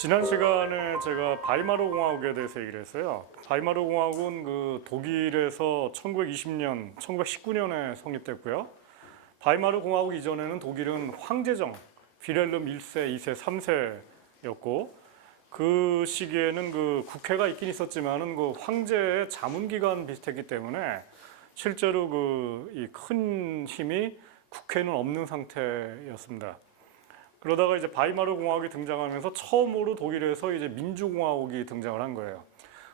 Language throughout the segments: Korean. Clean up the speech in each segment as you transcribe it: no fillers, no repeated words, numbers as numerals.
지난 시간에 제가 바이마르 공화국에 대해서 얘기를 했어요. 바이마르 공화국은 독일에서 1920년, 1919년에 성립됐고요. 바이마르 공화국 이전에는 독일은 황제정, 빌헬름 1세, 2세, 3세였고 그 시기에는 국회가 있긴 있었지만은 황제의 자문기관 비슷했기 때문에 실제로 이 큰 힘이 국회는 없는 상태였습니다. 그러다가 이제 바이마르 공화국이 등장하면서 처음으로 독일에서 이제 민주공화국이 등장을 한 거예요.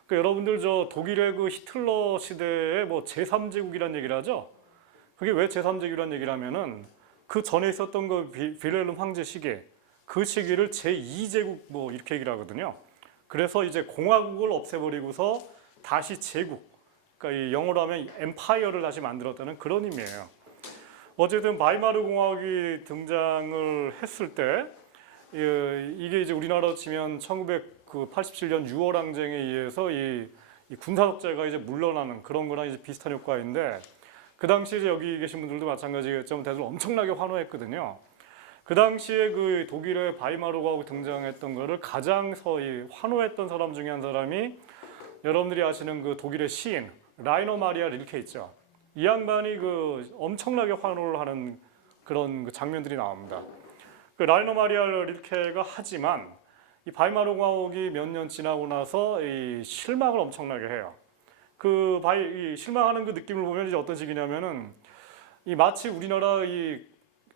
그러니까 여러분들 독일의 히틀러 시대에 제3제국이라는 얘기를 하죠. 그게 왜 제3제국이라는 얘기를 하면은 그 전에 있었던 빌헬름 황제 시기, 그 시기를 제2제국 이렇게 얘기를 하거든요. 그래서 이제 공화국을 없애버리고서 다시 제국, 그러니까 이 영어로 하면 엠파이어를 다시 만들었다는 그런 의미예요. 어쨌든 바이마르 공화국이 등장을 했을 때 이게 이제 우리나라로 치면 1987년 6월 항쟁에 의해서 이 군사독재가 이제 물러나는 그런 거랑 이제 비슷한 효과인데 그 당시에 이제 여기 계신 분들도 마찬가지겠지만 다들 엄청나게 환호했거든요. 그 당시에 독일의 바이마르 공화국 등장했던 거를 가장 환호했던 사람 중에 한 사람이 여러분들이 아시는 독일의 시인 라이너 마리아 릴케 있죠. 이 양반이 엄청나게 환호를 하는 그런 장면들이 나옵니다. 라이너 마리아 릴케가 하지만 이 바이마르 공화국이 몇 년 지나고 나서 이 실망을 엄청나게 해요. 이 실망하는 그 느낌을 보면 이제 어떤 식이냐면은 마치 우리나라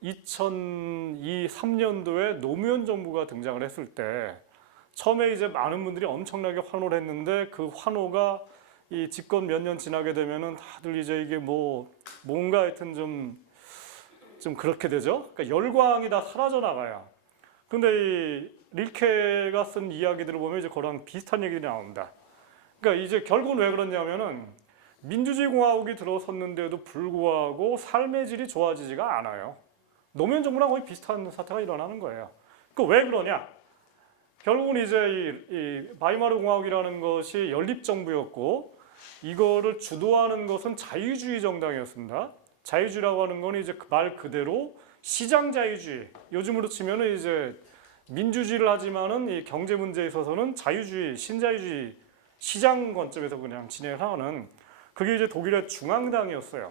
2003년도에 노무현 정부가 등장을 했을 때 처음에 이제 많은 분들이 엄청나게 환호를 했는데 그 환호가 이 집권 몇 년 지나게 되면은 다들 이제 이게 뭔가 하여튼 좀 그렇게 되죠. 그러니까 열광이 다 사라져 나가요. 근데 이 릴케가 쓴 이야기들을 보면 이제 그거랑 비슷한 얘기들이 나옵니다. 그러니까 이제 결국은 왜 그러냐면은 민주주의 공화국이 들어섰는데도 불구하고 삶의 질이 좋아지지가 않아요. 노무현 정부랑 거의 비슷한 사태가 일어나는 거예요. 왜 그러냐? 결국은 이제 이 바이마르 공화국이라는 것이 연립정부였고 이거를 주도하는 것은 자유주의 정당이었습니다. 자유주의라고 하는 건 이제 말 그대로 시장자유주의. 요즘으로 치면은 이제 민주주의를 하지만은 이 경제 문제에 있어서는 자유주의, 신자유주의, 시장 관점에서 그냥 진행하는 그게 이제 독일의 중앙당이었어요.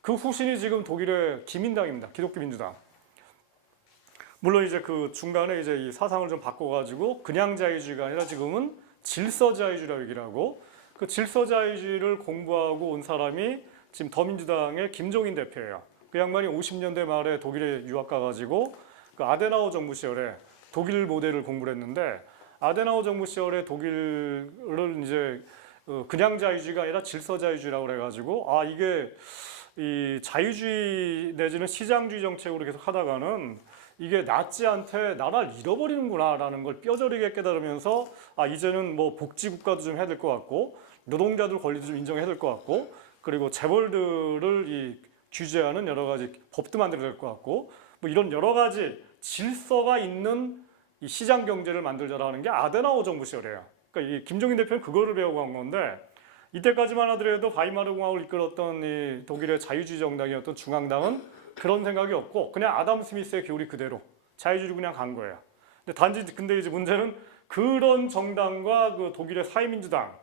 그 후신이 지금 독일의 기민당입니다. 기독교 민주당. 물론 이제 그 중간에 이제 이 사상을 좀 바꿔가지고 그냥 자유주의가 아니라 지금은 질서자유주의라고 얘기를 하고 그 질서자유주의를 공부하고 온 사람이 지금 더민주당의 김종인 대표예요. 그 양반이 50년대 말에 독일에 유학 가가지고 그 아데나우 정부 시절에 독일 모델을 공부를 했는데 아데나우 정부 시절에 독일을 이제 그냥 자유주의가 아니라 질서자유주의라고 해가지고 이게 이 자유주의 내지는 시장주의 정책으로 계속 하다가는 이게 나치한테 나라를 잃어버리는구나라는 걸 뼈저리게 깨달으면서 이제는 복지국가도 좀 해야 될 것 같고 노동자들 권리도 좀 인정해야 될 것 같고 그리고 재벌들을 규제하는 여러 가지 법도 만들어야 될 것 같고 이런 여러 가지 질서가 있는 이 시장 경제를 만들자라는 게 아데나우 정부 시절이에요. 그러니까 이 김종인 대표는 그거를 배우고 간 건데 이때까지만 하더라도 바이마르 공화국을 이끌었던 이 독일의 자유주의 정당이었던 중앙당은 그런 생각이 없고 그냥 아담 스미스의 교리 그대로 자유주의로 그냥 간 거예요. 근데 이제 문제는 그런 정당과 그 독일의 사회민주당,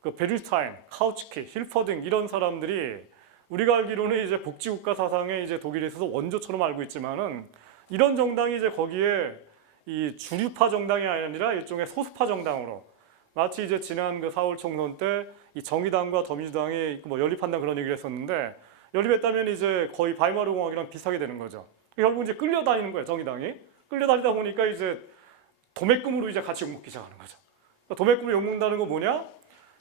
그 베를슈타인, 카우츠키, 힐퍼딩 이런 사람들이 우리가 알기로는 이제 복지국가 사상의 이제 독일에서도 원조처럼 알고 있지만은 이런 정당이 이제 거기에 이 주류파 정당이 아니라 일종의 소수파 정당으로 마치 이제 지난 그 4월 총선 때 이 정의당과 더민주당이 연립한다 그런 얘기를 했었는데 연립했다면 이제 거의 바이마르 공화국이랑 비슷하게 되는 거죠. 결국 이제 끌려다니는 거예요, 정의당이. 끌려다니다 보니까 이제 도매금으로 이제 같이 욕먹기 시작하는 거죠. 도매금으로 욕먹는다는 건 뭐냐?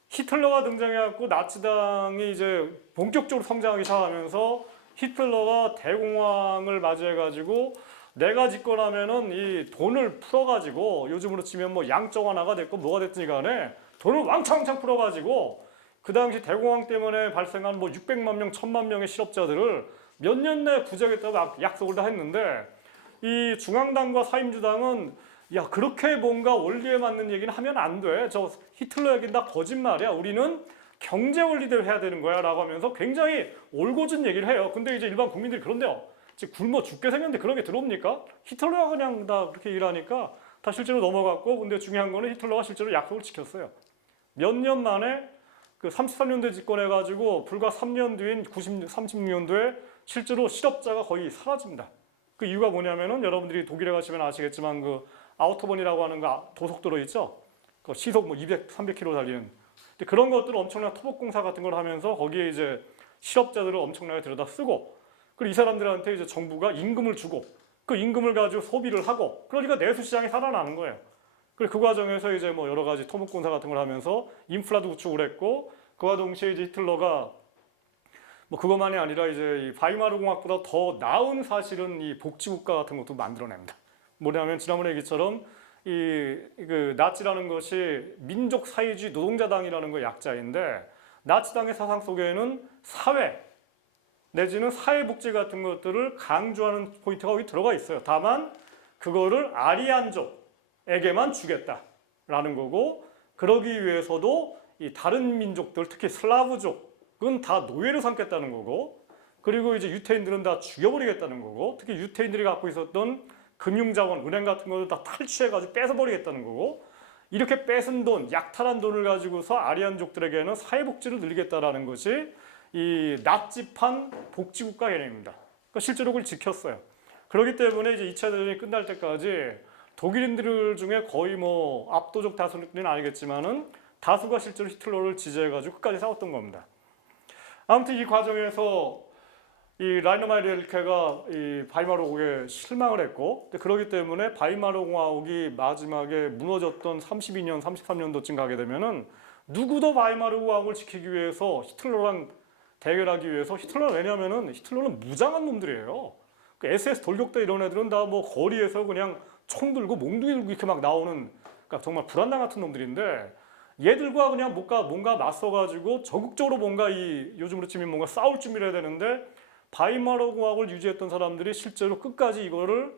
히틀러가 등장해갖고 나치당이 이제 본격적으로 성장하기 시작하면서 히틀러가 대공황을 맞이해가지고 내가 집권하면은 이 돈을 풀어가지고 요즘으로 치면 양적 완화가 됐고 뭐가 됐든지 간에 돈을 왕창 풀어가지고 그 당시 대공황 때문에 발생한 600만 명, 1000만 명의 실업자들을 몇 년 내에 구제하겠다고 약속을 다 했는데 이 중앙당과 사임주당은 그렇게 뭔가 원리에 맞는 얘기는 하면 안 돼. 저 히틀러 얘기는 다 거짓말이야. 우리는 경제 원리대로 해야 되는 거야 라고 하면서 굉장히 올곧은 얘기를 해요. 근데 이제 일반 국민들이 그런데요. 굶어 죽게 생겼는데 그런 게 들어옵니까? 히틀러가 그냥 다 그렇게 일하니까 다 실제로 넘어갔고, 근데 중요한 거는 히틀러가 실제로 약속을 지켰어요. 몇 년 만에 그 33년도에 집권해가지고 불과 3년 뒤인 36년도에 실제로 실업자가 거의 사라집니다. 그 이유가 뭐냐면은 여러분들이 독일에 가시면 아시겠지만 그 아우토번이라고 하는 그 고속도로 있죠. 그 시속 뭐 200, 300km 달리는. 근데 그런 것들을 엄청난 토목공사 같은 걸 하면서 거기에 이제 실업자들을 엄청나게 들여다 쓰고, 그리고 이 사람들한테 이제 정부가 임금을 주고 그 임금을 가지고 소비를 하고, 그러니까 내수시장이 살아나는 거예요. 그리고 그 과정에서 이제 뭐 여러 가지 토목공사 같은 걸 하면서 인플라도 구축을 했고, 그와 동시에 이제 히틀러가 뭐 그것만이 아니라 이제 이 바이마르 공화국보다 더 나은 사실은 이 복지국가 같은 것도 만들어냅니다. 뭐냐면 지난번에 얘기처럼 그 나치라는 것이 민족 사회주의 노동자당이라는 거 약자인데, 나치당의 사상 속에는 사회 내지는 사회복지 같은 것들을 강조하는 포인트가 여기 들어가 있어요. 다만 그거를 아리안족에게만 주겠다라는 거고, 그러기 위해서도 이 다른 민족들, 특히 슬라브족은 다 노예로 삼겠다는 거고, 그리고 이제 유태인들은 다 죽여버리겠다는 거고, 특히 유태인들이 갖고 있었던 금융자원, 은행 같은 것을 다 탈취해가지고 뺏어버리겠다는 거고, 이렇게 뺏은 돈, 약탈한 돈을 가지고서 아리안족들에게는 사회복지를 늘리겠다라는 것이 이 나치판 복지국가 개념입니다. 그러니까 실제로 그걸 지켰어요. 그렇기 때문에 이제 2차 대전이 끝날 때까지 독일인들 중에 거의 뭐 압도적 다수는 아니겠지만은 다수가 실제로 히틀러를 지지해가지고 끝까지 싸웠던 겁니다. 아무튼 이 과정에서 이 라이너마이르 릴케가 이 바이마르 공화국에 실망을 했고, 그렇기 때문에 바이마르 공화국이 마지막에 무너졌던 32년, 33년도쯤 가게 되면은 누구도 바이마르 공화국을 지키기 위해서 히틀러랑 대결하기 위해서, 왜냐면은 히틀러는 무장한 놈들이에요. 그 SS 돌격대 이런 애들은 다 뭐 거리에서 그냥 총 들고 몽둥이 들고 이렇게 막 나오는, 그러니까 정말 불안당 같은 놈들인데, 얘들과 그냥 뭔가 맞서가지고 적극적으로 뭔가 요즘으로 치면 뭔가 싸울 준비를 해야 되는데, 바이마르 공화국을 유지했던 사람들이 실제로 끝까지 이거를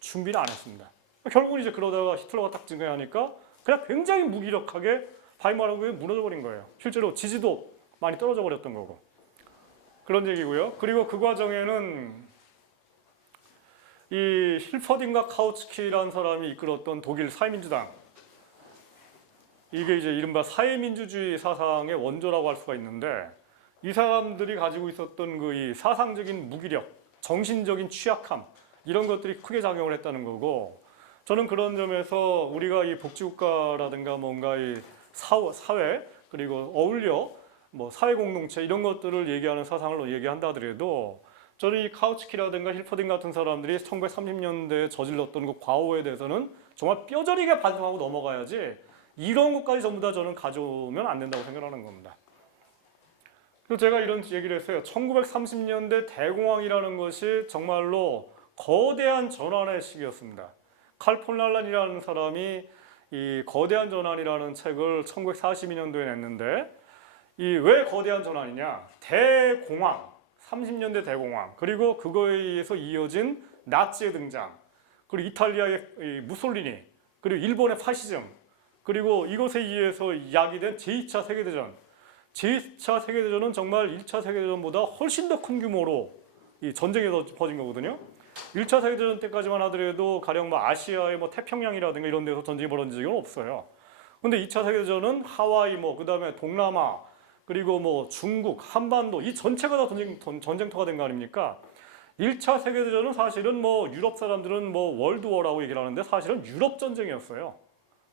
준비를 안 했습니다. 결국은 이제 그러다가 히틀러가 딱 등장하니까 그냥 굉장히 무기력하게 바이마르 공화국이 무너져 버린 거예요. 실제로 지지도 많이 떨어져 버렸던 거고. 그런 얘기고요. 그리고 그 과정에는 이 힐퍼딩과 카우츠키라는 사람이 이끌었던 독일 사회민주당, 이게 이제 이른바 사회민주주의 사상의 원조라고 할 수가 있는데, 이 사람들이 가지고 있었던 그 이 사상적인 무기력, 정신적인 취약함, 이런 것들이 크게 작용을 했다는 거고, 저는 그런 점에서 우리가 이 복지국가라든가 뭔가 이 사회 그리고 어울려 뭐 사회 공동체 이런 것들을 얘기하는 사상을 얘기한다 하더라도, 저는 이 카우츠키라든가 힐퍼딩 같은 사람들이 1930년대에 저질렀던 그 과오에 대해서는 정말 뼈저리게 반성하고 넘어가야지, 이런 것까지 전부 다 저는 가져오면 안 된다고 생각하는 겁니다. 그래서 제가 이런 얘기를 했어요. 1930년대 대공황이라는 것이 정말로 거대한 전환의 시기였습니다. 칼 폴랄란이라는 사람이 이 거대한 전환이라는 책을 1942년도에 냈는데, 이 왜 거대한 전환이냐? 대공황, 30년대 대공황, 그리고 그거에 의해서 이어진 나치의 등장, 그리고 이탈리아의 무솔리니, 그리고 일본의 파시즘, 그리고 이것에 의해서 야기된 제2차 세계대전. 제2차 세계대전은 정말 1차 세계대전보다 훨씬 더 큰 규모로 이 전쟁이 벌어진 거거든요. 1차 세계대전 때까지만 하더라도 가령 뭐 아시아의 뭐 태평양이라든가 이런 데서 전쟁이 벌어진 적은 없어요. 근데 2차 세계대전은 하와이, 뭐 그다음에 동남아, 그리고 뭐 중국, 한반도, 이 전체가 다 전쟁터가 된 거 아닙니까? 1차 세계대전은 사실은 뭐 유럽 사람들은 뭐 월드워라고 얘기를 하는데, 사실은 유럽 전쟁이었어요.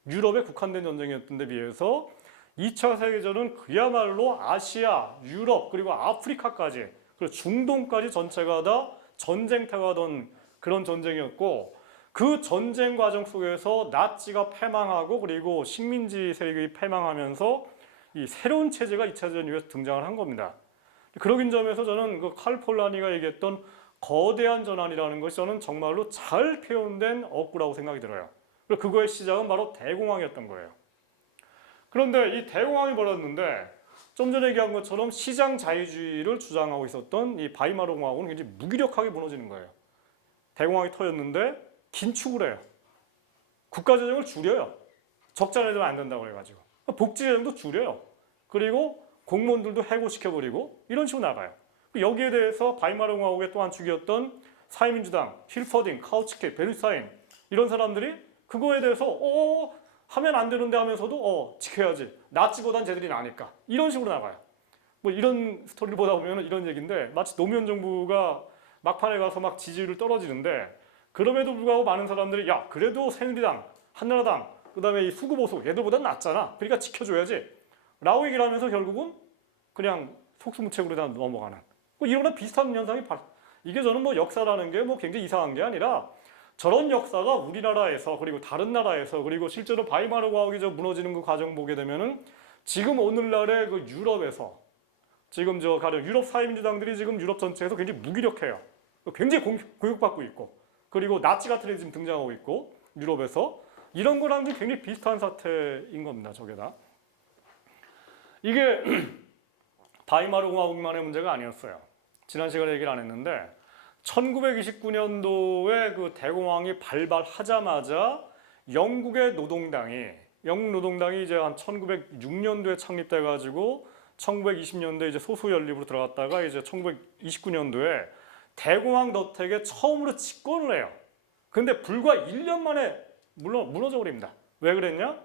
유럽에 국한된 전쟁이었던 데 비해서 2차 세계대전은 그야말로 아시아, 유럽, 그리고 아프리카까지, 그리고 중동까지 전체가 다 전쟁터가 된 그런 전쟁이었고, 그 전쟁 과정 속에서 나치가 패망하고, 그리고 식민지 세력이 패망하면서 이 새로운 체제가 2차 대전 이후에 등장을 한 겁니다. 그런 점에서 저는 그 칼 폴라니가 얘기했던 거대한 전환이라는 것이 저는 정말로 잘 표현된 어구라고 생각이 들어요. 그리고 그거의 시작은 바로 대공황이었던 거예요. 그런데 이 대공황이 벌어졌는데, 좀 전에 얘기한 것처럼 시장 자유주의를 주장하고 있었던 이 바이마르 공화국은 굉장히 무기력하게 무너지는 거예요. 대공황이 터졌는데 긴축을 해요. 국가재정을 줄여요. 적자 내면 안 된다고 해가지고. 복지재정도 줄여요. 그리고 공무원들도 해고시켜버리고 이런 식으로 나가요. 여기에 대해서 바이마르 공화국의 또 한 축이었던 사회민주당, 힐퍼딩, 카우츠키, 베르사인 이런 사람들이 그거에 대해서 하면 안 되는데 하면서도 지켜야지. 나치보단 쟤들이 나니까. 이런 식으로 나가요. 뭐 이런 스토리를 보다 보면 이런 얘기인데 마치 노무현 정부가 막판에 가서 막 지지율을 떨어지는데 그럼에도 불구하고 많은 사람들이 야 그래도 새누리당, 한나라당, 그다음에 이 수구보수 얘들보단 낫잖아. 그러니까 지켜줘야지. 라고 얘기를 하면서 결국은 그냥 속수무책으로 다 넘어가는. 뭐 이런 거랑 비슷한 현상이 이게 저는 뭐 역사라는 게 뭐 굉장히 이상한 게 아니라 저런 역사가 우리나라에서 그리고 다른 나라에서 그리고 실제로 바이마르 공화국이 무너지는 그 과정 보게 되면은 지금 오늘날의 그 유럽에서 지금 가령 유럽 사회민주당들이 지금 유럽 전체에서 굉장히 무기력해요. 굉장히 공격받고 있고 그리고 나치 같은 애들이 지금 등장하고 있고 유럽에서 이런 거랑 좀 굉장히 비슷한 사태인 겁니다. 저게다. 이게 바이마르 공화국만의 문제가 아니었어요. 지난 시간에 얘기를 안 했는데 1929년도에 그 대공황이 발발하자마자 영국 노동당이 이제 한 1906년도에 창립돼 가지고 1920년도에 이제 소수 연립으로 들어갔다가 이제 1929년도에 대공황 너택에 처음으로 집권을 해요. 근데 불과 1년 만에 무너져 버립니다. 왜 그랬냐?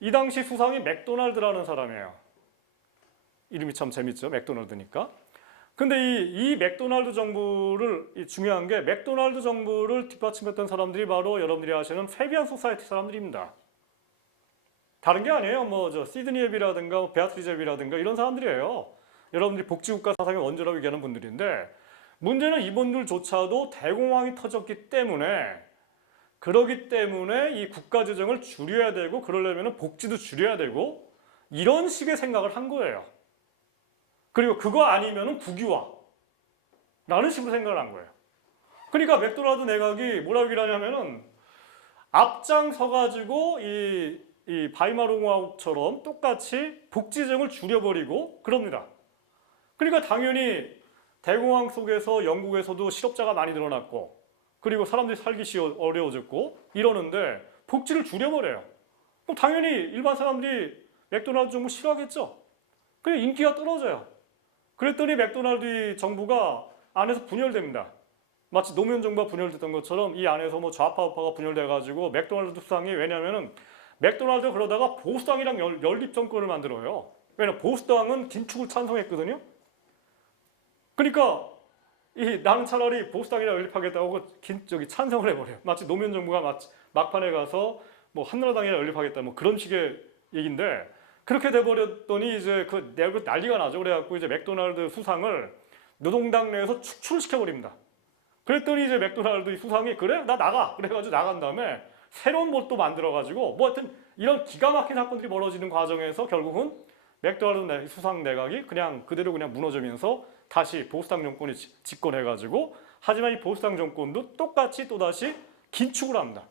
이 당시 수상이 맥도날드라는 사람이에요. 이름이 참 재밌죠. 맥도날드니까. 근데 이 맥도날드 정부를 중요한 게 맥도날드 정부를 뒷받침했던 사람들이 바로 여러분들이 아시는 페비안 소사이티 사람들입니다. 다른 게 아니에요. 뭐 시드니 앱이라든가 베아트리즈 앱이라든가 이런 사람들이에요. 여러분들이 복지국가 사상의 원조라고 얘기하는 분들인데 문제는 이분들조차도 대공황이 터졌기 때문에 그러기 때문에 이 국가 재정을 줄여야 되고 그러려면 복지도 줄여야 되고 이런 식의 생각을 한 거예요. 그리고 그거 아니면 국유화 라는 식으로 생각을 한 거예요. 그러니까 맥도날드 내각이 뭐라고 얘기를 하냐면은 앞장서가지고 이 바이마르 공화국처럼 똑같이 복지정을 줄여버리고 그럽니다. 그러니까 당연히 대공황 속에서 영국에서도 실업자가 많이 늘어났고 그리고 사람들이 살기 어려워졌고 이러는데 복지를 줄여버려요. 그럼 당연히 일반 사람들이 맥도날드 정부 싫어하겠죠. 그래 인기가 떨어져요. 그랬더니 맥도날드 정부가 안에서 분열됩니다. 마치 노무현 정부가 분열됐던 것처럼 이 안에서 뭐 좌파 우파가 분열돼가지고 맥도날드 수상이 왜냐면은 맥도날드 그러다가 보수당이랑 연립 정권을 만들어요. 왜냐면 보수당은 긴축을 찬성했거든요. 그러니까 나는 차라리 보수당이랑 연립하겠다고 찬성을 해버려요. 마치 노무현 정부가 막판에 가서 뭐 한나라당이랑 연립하겠다 뭐 그런 식의 얘기인데 그렇게 돼버렸더니 이제 난리가 나죠. 그래갖고 이제 맥도날드 수상을 노동당 내에서 축출을 시켜버립니다. 그랬더니 이제 맥도날드 수상이 그래? 나 나가. 그래가지고 나간 다음에 새로운 뭣도 만들어가지고 뭐 하여튼 이런 기가 막힌 사건들이 벌어지는 과정에서 결국은 맥도날드 수상 내각이 그냥 그대로 그냥 무너지면서 다시 보수당 정권이 집권해가지고 하지만 이 보수당 정권도 똑같이 또다시 긴축을 합니다.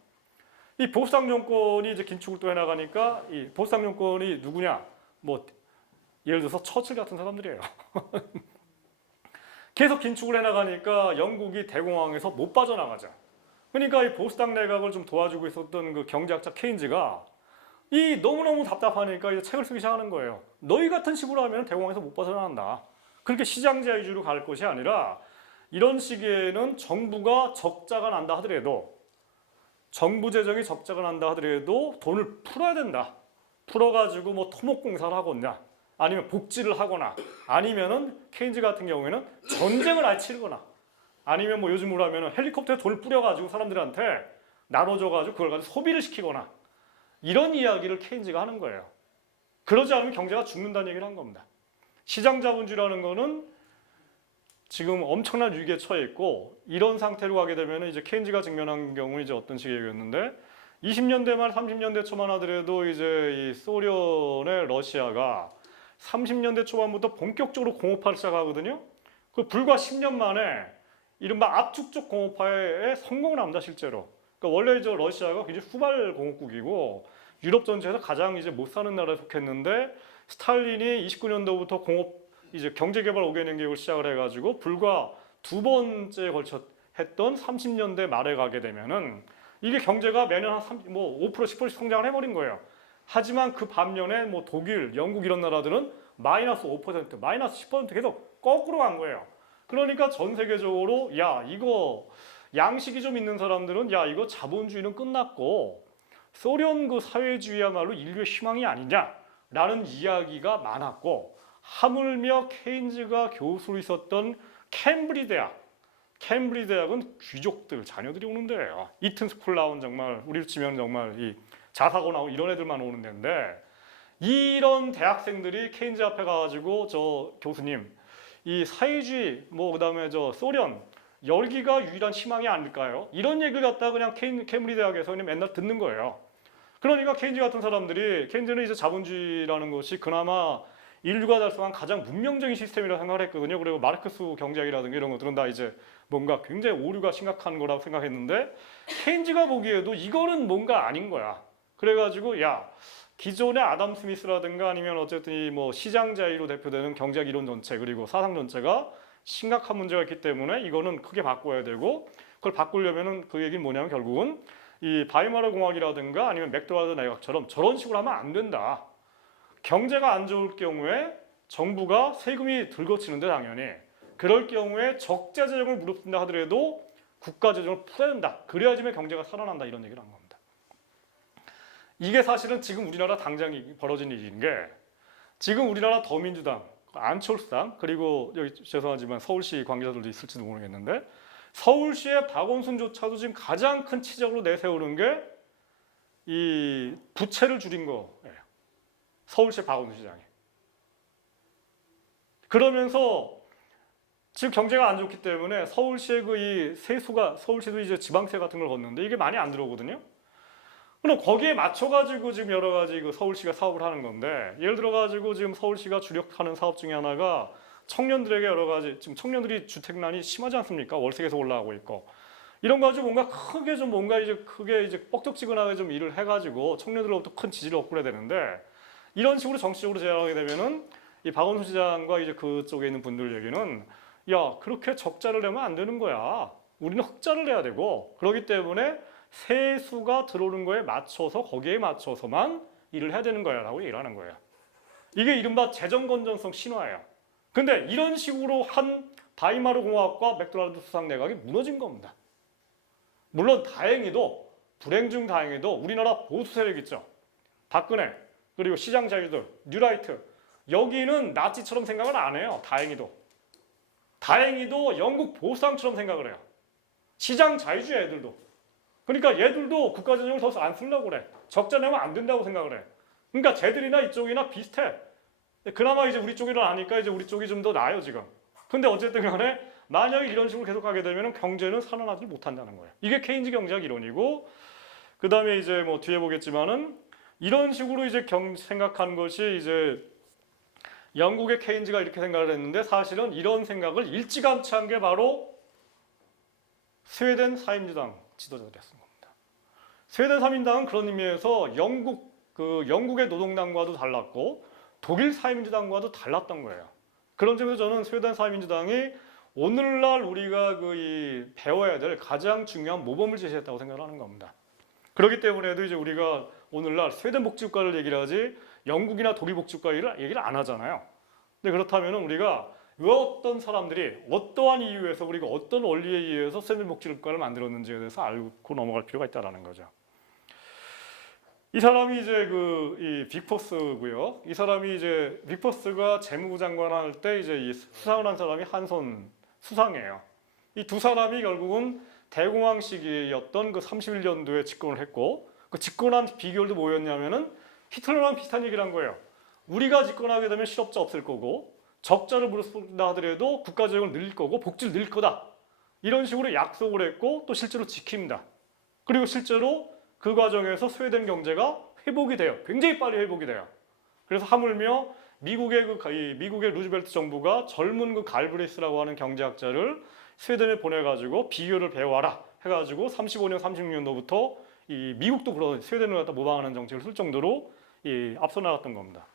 이 보수당 정권이 이제 긴축을 또 해나가니까 이 보수당 정권이 누구냐? 뭐 예를 들어서 처칠 같은 사람들이에요. 계속 긴축을 해나가니까 영국이 대공황에서 못 빠져나가죠. 그러니까 이 보수당 내각을 좀 도와주고 있었던 그 경제학자 케인즈가 이 너무너무 답답하니까 이제 책을 쓰기 시작하는 거예요. 너희 같은 식으로 하면 대공황에서 못 빠져나간다. 그렇게 시장제한 위주로 갈 것이 아니라 이런 시기에는 정부가 적자가 난다 하더라도 정부 재정이 적자가 난다 하더라도 돈을 풀어야 된다. 풀어가지고 뭐 토목공사를 하거나 아니면 복지를 하거나 아니면은 케인즈 같은 경우에는 전쟁을 아예 치르거나 아니면 뭐 요즘으로 하면은 헬리콥터에 돈을 뿌려가지고 사람들한테 나눠줘가지고 그걸 가지고 소비를 시키거나 이런 이야기를 케인즈가 하는 거예요. 그러지 않으면 경제가 죽는다는 얘기를 한 겁니다. 시장자본주의라는 거는 지금 엄청난 위기에 처해 있고 이런 상태로 가게 되면 이제 케인즈가 직면한 경우는 이제 어떤 식의 얘기였는데 20년대 말 30년대 초만 하더라도 이제 이 소련의 러시아가 30년대 초반부터 본격적으로 공업화를 시작하거든요. 그 불과 10년 만에 이른바 압축적 공업화에 성공을 합니다, 실제로. 그러니까 원래 러시아가 굉장히 후발 공업국이고 유럽 전체에서 가장 이제 못 사는 나라에 속했는데 스탈린이 29년도부터 이제 경제개발 5개년 계획을 시작을 해가지고 불과 두 번째에 걸쳐 했던 30년대 말에 가게 되면은 이게 경제가 매년 한 5% 10% 성장을 해버린 거예요. 하지만 그 반면에 뭐 독일, 영국 이런 나라들은 마이너스 5%, 마이너스 10% 계속 거꾸로 간 거예요. 그러니까 전 세계적으로 야 이거 양식이 좀 있는 사람들은 야 이거 자본주의는 끝났고 소련 그 사회주의야말로 인류의 희망이 아니냐라는 이야기가 많았고, 하물며 케인즈가 교수로 있었던 캠브리 대학은 귀족들 자녀들이 오는 데예요. 이튼 스쿨 나온 정말 우리로 치면 정말 이 자사고 나오고 이런 애들만 오는 데인데, 이런 대학생들이 케인즈 앞에 가가지고 저 교수님, 이 사회주의 뭐 그다음에 저 소련 열기가 유일한 희망이 아닐까요? 이런 얘기를 갖다가 그냥 캠브리 대학에서 그냥 맨날 듣는 거예요. 그러니까 케인즈 같은 사람들이, 케인즈는 이제 자본주의라는 것이 그나마 인류가 달성한 가장 문명적인 시스템이라고 생각을 했거든요. 그리고 마르크스 경제학이라든가 이런 것들은 다 이제 뭔가 굉장히 오류가 심각한 거라고 생각했는데, 케인즈가 보기에도 이거는 뭔가 아닌 거야. 그래가지고 야, 기존의 아담 스미스라든가 아니면 어쨌든 이 뭐 시장 자유로 대표되는 경제학 이론 전체 그리고 사상 전체가 심각한 문제가 있기 때문에 이거는 크게 바꿔야 되고, 그걸 바꾸려면은 그 얘기는 뭐냐면 결국은 이 바이마르 공화국이라든가 아니면 맥도날드 내각처럼 저런 식으로 하면 안 된다. 경제가 안 좋을 경우에 정부가 세금이 들거치는데 당연히 그럴 경우에 적자 재정을 무릅쓴다 하더라도 국가 재정을 풀어야 된다. 그래야지만 경제가 살아난다, 이런 얘기를 한 겁니다. 이게 사실은 지금 우리나라 당장 벌어진 일인 게, 지금 우리나라 더민주당, 안철수당, 그리고 여기 죄송하지만 서울시 관계자들도 있을지도 모르겠는데, 서울시의 박원순조차도 지금 가장 큰 치적으로 내세우는 게 이 부채를 줄인 거예요. 서울시 박원순 시장이. 그러면서 지금 경제가 안 좋기 때문에 서울시의 그 이 세수가, 서울시도 이제 지방세 같은 걸 걷는데 이게 많이 안 들어오거든요. 그럼 거기에 맞춰가지고 지금 여러 가지 그 서울시가 사업을 하는 건데, 예를 들어가지고 지금 서울시가 주력하는 사업 중에 하나가 청년들에게 여러 가지, 지금 청년들이 주택난이 심하지 않습니까? 월세 계속 올라가고 있고. 이런 거 가지고 뭔가 크게 좀 뭔가 이제 크게 이제 뻑적지근하게 좀 일을 해가지고 청년들로부터 큰 지지를 얻고 그래야 되는데, 이런 식으로 정치적으로 제안하게 되면은 이 박원순 시장과 이제 그쪽에 있는 분들 얘기는, 야, 그렇게 적자를 내면 안 되는 거야. 우리는 흑자를 내야 되고, 그렇기 때문에 세수가 들어오는 거에 맞춰서 거기에 맞춰서만 일을 해야 되는 거야 라고 얘기를 하는 거예요. 이게 이른바 재정 건전성 신화예요. 근데 이런 식으로 한 바이마르 공화국과 맥도날드 수상 내각이 무너진 겁니다. 물론 다행히도, 불행 중 다행히도 우리나라 보수 세력 있죠. 박근혜, 그리고 시장 자유들, 뉴라이트, 여기는 나치처럼 생각을 안 해요. 다행히도 영국 보수당처럼 생각을 해요. 시장 자유주의 애들도. 그러니까 얘들도 국가 재정을 더 안 쓰려고 그래. 적자 내면 안 된다고 생각을 해. 그러니까 쟤들이나 이쪽이나 비슷해. 그나마 이제 우리 쪽이라 아니까 이제 우리 쪽이 좀 더 나아요 지금. 근데 어쨌든 간에 만약에 이런 식으로 계속 가게 되면 경제는 살아나지 못한다는 거예요. 이게 케인즈 경제학 이론이고, 그 다음에 이제 뭐 뒤에 보겠지만은 이런 식으로 이제 생각하는 것이 이제 영국의 케인즈가 이렇게 생각을 했는데, 사실은 이런 생각을 일찌감치 한 게 바로 스웨덴 사회민주당 지도자들이었습니다. 스웨덴 사회민주당은 그런 의미에서 영국의 노동당과도 달랐고 독일 사회민주당과도 달랐던 거예요. 그런 점에서 저는 스웨덴 사회민주당이 오늘날 우리가 배워야 될 가장 중요한 모범을 제시했다고 생각을 하는 겁니다. 그렇기 때문에도 이제 우리가 오늘날 스웨덴 복지국가를 얘기를 하지 영국이나 독일 복지국가 얘기를 안 하잖아요. 근데 그렇다면 우리가 왜 어떤 사람들이 어떠한 이유에서, 우리가 어떤 원리에 의해서 스웨덴 복지국가를 만들었는지에 대해서 알고 넘어갈 필요가 있다는 거죠. 이 사람이 이제 이 빅포스고요. 이 사람이 이제 빅포스가 재무부 장관 할 때 이제 이 수상을 한 사람이 한손 수상이에요. 이 두 사람이 결국은 대공황 시기였던 그 31년도에 집권을 했고, 그 집권한 비결도 뭐였냐면은 히틀러랑 비슷한 얘기를 한 거예요. 우리가 집권하게 되면 실업자 없을 거고, 적자를 무릅쓴다 하더라도 국가 재정을 늘릴 거고, 복지를 늘릴 거다. 이런 식으로 약속을 했고 또 실제로 지킵니다. 그리고 실제로 그 과정에서 스웨덴 경제가 회복이 돼요. 굉장히 빨리 회복이 돼요. 그래서 하물며 미국의 루즈벨트 정부가 젊은 그 갈브리스라고 하는 경제학자를 스웨덴에 보내가지고 비교를 배워와라 해가지고 35년, 36년도부터 이 미국도 그런 스웨덴을 갖다 모방하는 정책을 쓸 정도로 앞서 나갔던 겁니다.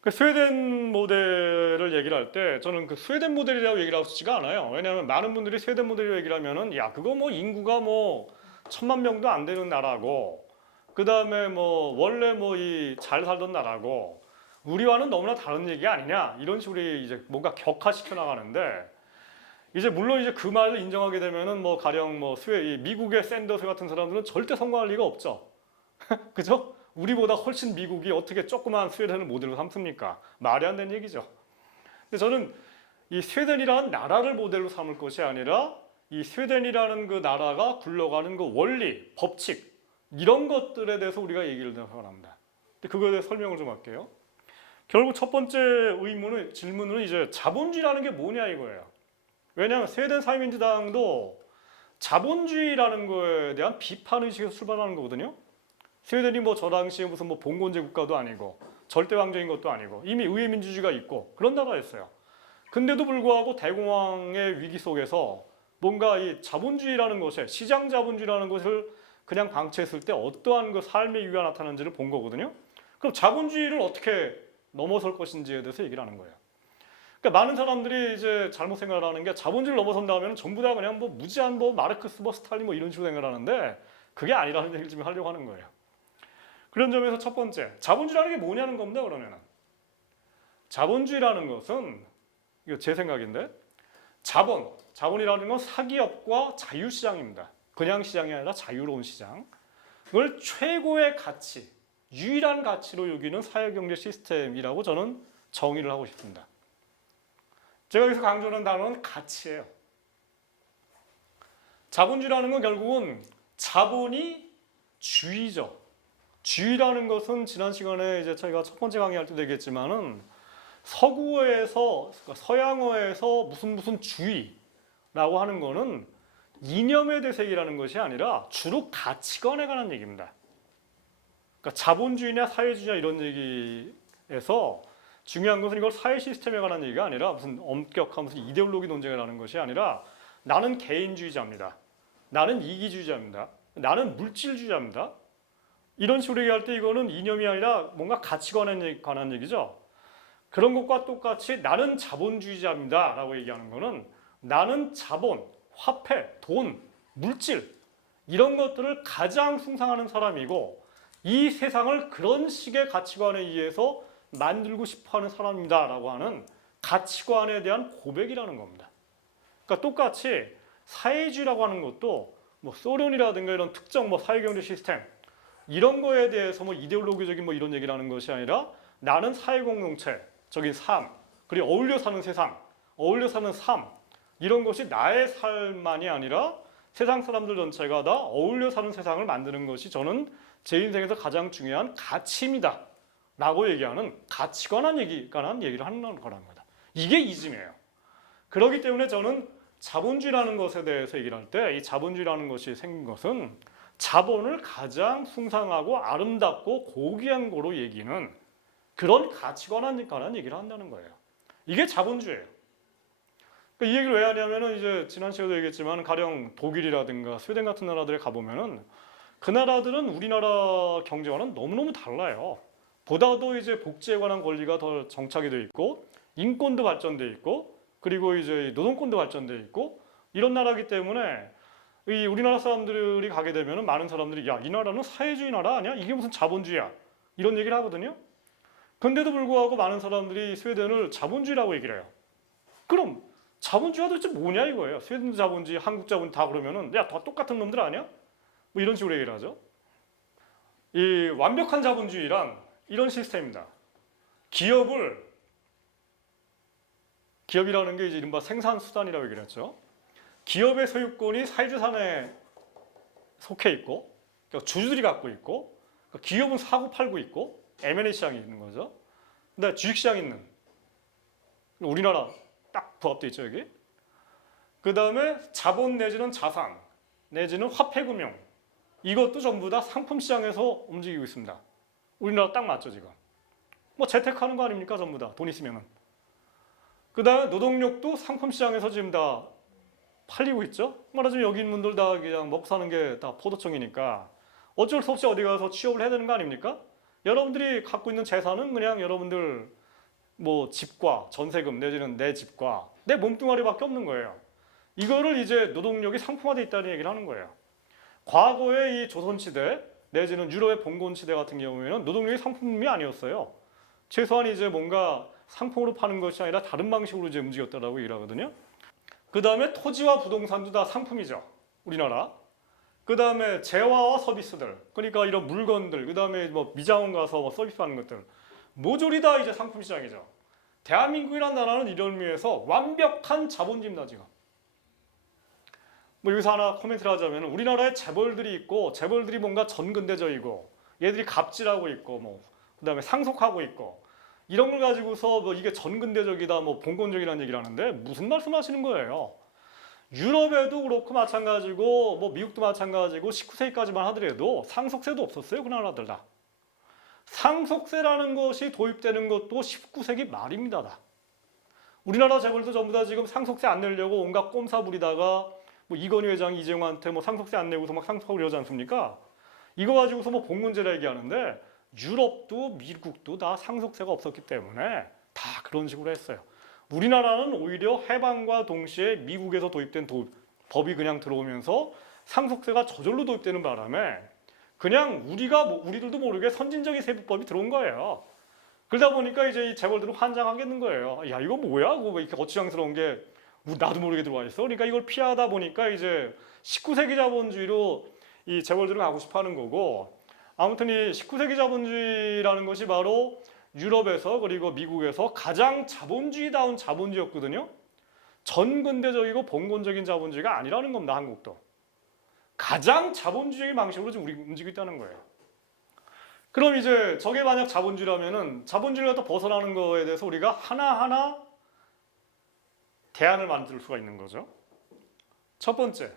그 스웨덴 모델을 얘기를 할 때 저는 그 스웨덴 모델이라고 얘기를 하고 싶지가 않아요. 왜냐하면 많은 분들이 스웨덴 모델이라고 얘기를 하면은 야, 그거 뭐 인구가 뭐 1000만 명도 안 되는 나라고, 그 다음에 뭐 원래 뭐 잘 살던 나라고, 우리와는 너무나 다른 얘기 아니냐, 이런 식으로 이제 뭔가 격화시켜 나가는데, 이제 물론 이제 그 말을 인정하게 되면은 뭐 가령 뭐 이 미국의 샌더스 같은 사람들은 절대 성공할 리가 없죠. 그죠? 우리보다 훨씬 미국이 어떻게 조그만 스웨덴을 모델로 삼습니까? 말이 안 되는 얘기죠. 근데 저는 이 스웨덴이라는 나라를 모델로 삼을 것이 아니라 이 스웨덴이라는 그 나라가 굴러가는 그 원리, 법칙 이런 것들에 대해서 우리가 얘기를 하랍니다. 그거에 대해 설명을 좀 할게요. 결국 첫 번째 질문은 이제 자본주의라는 게 뭐냐 이거예요. 왜냐하면 스웨덴 사회민주당도 자본주의라는 거에 대한 비판 의식에서 출발하는 거거든요. 스웨덴이 뭐 저 당시에 무슨 뭐 봉건제 국가도 아니고 절대 왕정인 것도 아니고 이미 의회 민주주의가 있고 그런 나라였어요. 근데도 불구하고 대공황의 위기 속에서 뭔가 이 자본주의라는 것에 시장 자본주의라는 것을 그냥 방치했을 때 어떠한 그 삶의 이유가 나타나는지를 본 거거든요. 그럼 자본주의를 어떻게 넘어설 것인지에 대해서 얘기를 하는 거예요. 그러니까 많은 사람들이 이제 잘못 생각을 하는 게 자본주의를 넘어선다면 전부 다 그냥 뭐 무지한 뭐 마르크스 뭐 스탈린 뭐 이런 식으로 생각을 하는데 그게 아니라는 얘기를 좀 하려고 하는 거예요. 그런 점에서 첫 번째, 자본주의라는 게 뭐냐는 겁니다. 그러면은 자본주의라는 것은 이거 제 생각인데 자본이라는 건 사기업과 자유시장입니다. 그냥 시장이 아니라 자유로운 시장. 그걸 최고의 가치, 유일한 가치로 여기는 사회경제 시스템이라고 저는 정의를 하고 싶습니다. 제가 여기서 강조하는 단어는 가치예요. 자본주의라는 건 결국은 자본이 주의죠. 주의라는 것은 지난 시간에 이제 저희가 첫 번째 강의할 때도 얘기했지만은 서구어에서 그러니까 서양어에서 무슨 주의라고 하는 거는 이념에 대해서 얘기하는 것이 아니라 주로 가치관에 관한 얘기입니다. 그러니까 자본주의나 사회주의나 이런 얘기에서 중요한 것은 이걸 사회 시스템에 관한 얘기가 아니라 무슨 엄격한 무슨 이데올로기 논쟁을 하는 것이 아니라 나는 개인주의자입니다. 나는 이기주의자입니다. 나는 물질주의자입니다. 이런 식으로 얘기할 때 이거는 이념이 아니라 뭔가 가치관에 관한 얘기죠. 그런 것과 똑같이 나는 자본주의자입니다 라고 얘기하는 거는 나는 자본, 화폐, 돈, 물질 이런 것들을 가장 숭상하는 사람이고 이 세상을 그런 식의 가치관에 의해서 만들고 싶어하는 사람입니다 라고 하는 가치관에 대한 고백이라는 겁니다. 그러니까 똑같이 사회주의라고 하는 것도 뭐 소련이라든가 이런 특정 뭐 사회경제 시스템 이런 거에 대해서 뭐 이데올로기적인 뭐 이런 얘기를 하는 것이 아니라 나는 사회공동체적인 삶 그리고 어울려 사는 세상, 어울려 사는 삶 이런 것이 나의 삶만이 아니라 세상 사람들 전체가 다 어울려 사는 세상을 만드는 것이 저는 제 인생에서 가장 중요한 가치입니다 라고 얘기하는 가치관한 얘기를 하는 거라는 거다. 이게 이즘이에요. 그렇기 때문에 저는 자본주의라는 것에 대해서 얘기를 할 때 이 자본주의라는 것이 생긴 것은 자본을 가장 숭상하고 아름답고 고귀한 거로 얘기는 그런 가치관에 관한 얘기를 한다는 거예요. 이게 자본주의예요. 이 얘기를 왜 하냐면은 이제 지난 시간에도 얘기했지만 가령 독일이라든가 스웨덴 같은 나라들에 가보면은 그 나라들은 우리나라 경제와는 너무너무 달라요. 보다도 이제 복지에 관한 권리가 더 정착이 돼 있고 인권도 발전돼 있고 그리고 이제 노동권도 발전돼 있고 이런 나라이기 때문에 이 우리나라 사람들이 가게 되면은 많은 사람들이 야, 이 나라는 사회주의 나라 아니야? 이게 무슨 자본주의야? 이런 얘기를 하거든요. 근데도 불구하고 많은 사람들이 스웨덴을 자본주의라고 얘기를 해요. 그럼 자본주의가 도대체 뭐냐 이거예요. 스웨덴 자본주의, 한국 자본주의 다 그러면은 야, 다 똑같은 놈들 아니야? 뭐 이런 식으로 얘기를 하죠. 이 완벽한 자본주의란 이런 시스템입니다. 기업이라는 게 이제 이른바 생산수단이라고 얘기를 했죠. 기업의 소유권이 사회자산에 속해 있고 그러니까 주주들이 갖고 있고 그러니까 기업은 사고 팔고 있고 M&A 시장이 있는 거죠. 근데 주식시장이 있는 우리나라 딱 부합돼 있죠 여기. 그 다음에 자본 내지는 자산 내지는 화폐금융 이것도 전부 다 상품시장에서 움직이고 있습니다. 우리나라 딱 맞죠 지금. 뭐 재테크하는 거 아닙니까 전부 다 돈 있으면은. 그 다음에 노동력도 상품시장에서 지금 다 팔리고 있죠. 말하자면 여기 있는 분들 다 그냥 먹고 사는 게 다 포도청이니까 어쩔 수 없이 어디 가서 취업을 해야 되는 거 아닙니까? 여러분들이 갖고 있는 재산은 그냥 여러분들 뭐 집과 전세금 내지는 내 집과 내 몸뚱아리밖에 없는 거예요. 이거를 이제 노동력이 상품화되어 있다는 얘기를 하는 거예요. 과거의 이 조선시대 내지는 유럽의 봉건시대 같은 경우에는 노동력이 상품이 아니었어요. 최소한 이제 뭔가 상품으로 파는 것이 아니라 다른 방식으로 이제 움직였다라고 얘기를 하거든요. 그 다음에 토지와 부동산도 다 상품이죠. 우리나라. 그 다음에 재화와 서비스들, 그러니까 이런 물건들, 그 다음에 뭐 미장원 가서 뭐 서비스하는 것들, 모조리 다 이제 상품 시장이죠. 대한민국이라는 나라는 이런 의미에서 완벽한 자본주의입니다, 지금. 뭐 여기서 하나 코멘트를 하자면 우리나라에 재벌들이 있고 재벌들이 뭔가 전근대적이고 얘들이 갑질하고 있고 뭐 그다음에 상속하고 있고 이런 걸 가지고서 뭐 이게 전근대적이다 뭐 봉건적이라는 얘기를 하는데 무슨 말씀하시는 거예요? 유럽에도 그렇고 마찬가지고 뭐 미국도 마찬가지고 19세기까지만 하더라도 상속세도 없었어요. 그 나라들 다. 상속세라는 것이 도입되는 것도 19세기 말입니다. 다. 우리나라 재벌도 전부 다 지금 상속세 안 내려고 온갖 꼼사 부리다가 뭐 이건희 회장이 이재용한테 뭐 상속세 안 내고서 막 상속하고 이러지 않습니까? 이거 가지고서 뭐 봉건제라 얘기하는데 유럽도 미국도 다 상속세가 없었기 때문에 다 그런 식으로 했어요. 우리나라는 오히려 해방과 동시에 미국에서 도입된 법이 그냥 들어오면서 상속세가 저절로 도입되는 바람에 그냥 우리들도 모르게 선진적인 세부법이 들어온 거예요. 그러다 보니까 이제 이 재벌들은 환장하겠는 거예요. 야 이거 뭐야? 왜 이렇게 거추장스러운 게 나도 모르게 들어와 있어. 그러니까 이걸 피하다 보니까 이제 19세기 자본주의로 이 재벌들은 가고 싶어하는 거고 아무튼 이 19세기 자본주의라는 것이 바로 유럽에서 그리고 미국에서 가장 자본주의다운 자본주의였거든요. 전근대적이고 봉건적인 자본주의가 아니라는 겁니다. 한국도. 가장 자본주의의 방식으로 지금 우리 움직이고 있다는 거예요. 그럼 이제 저게 만약 자본주의라면은 자본주의를 갖다 벗어나는 거에 대해서 우리가 하나하나 대안을 만들 수가 있는 거죠. 첫 번째,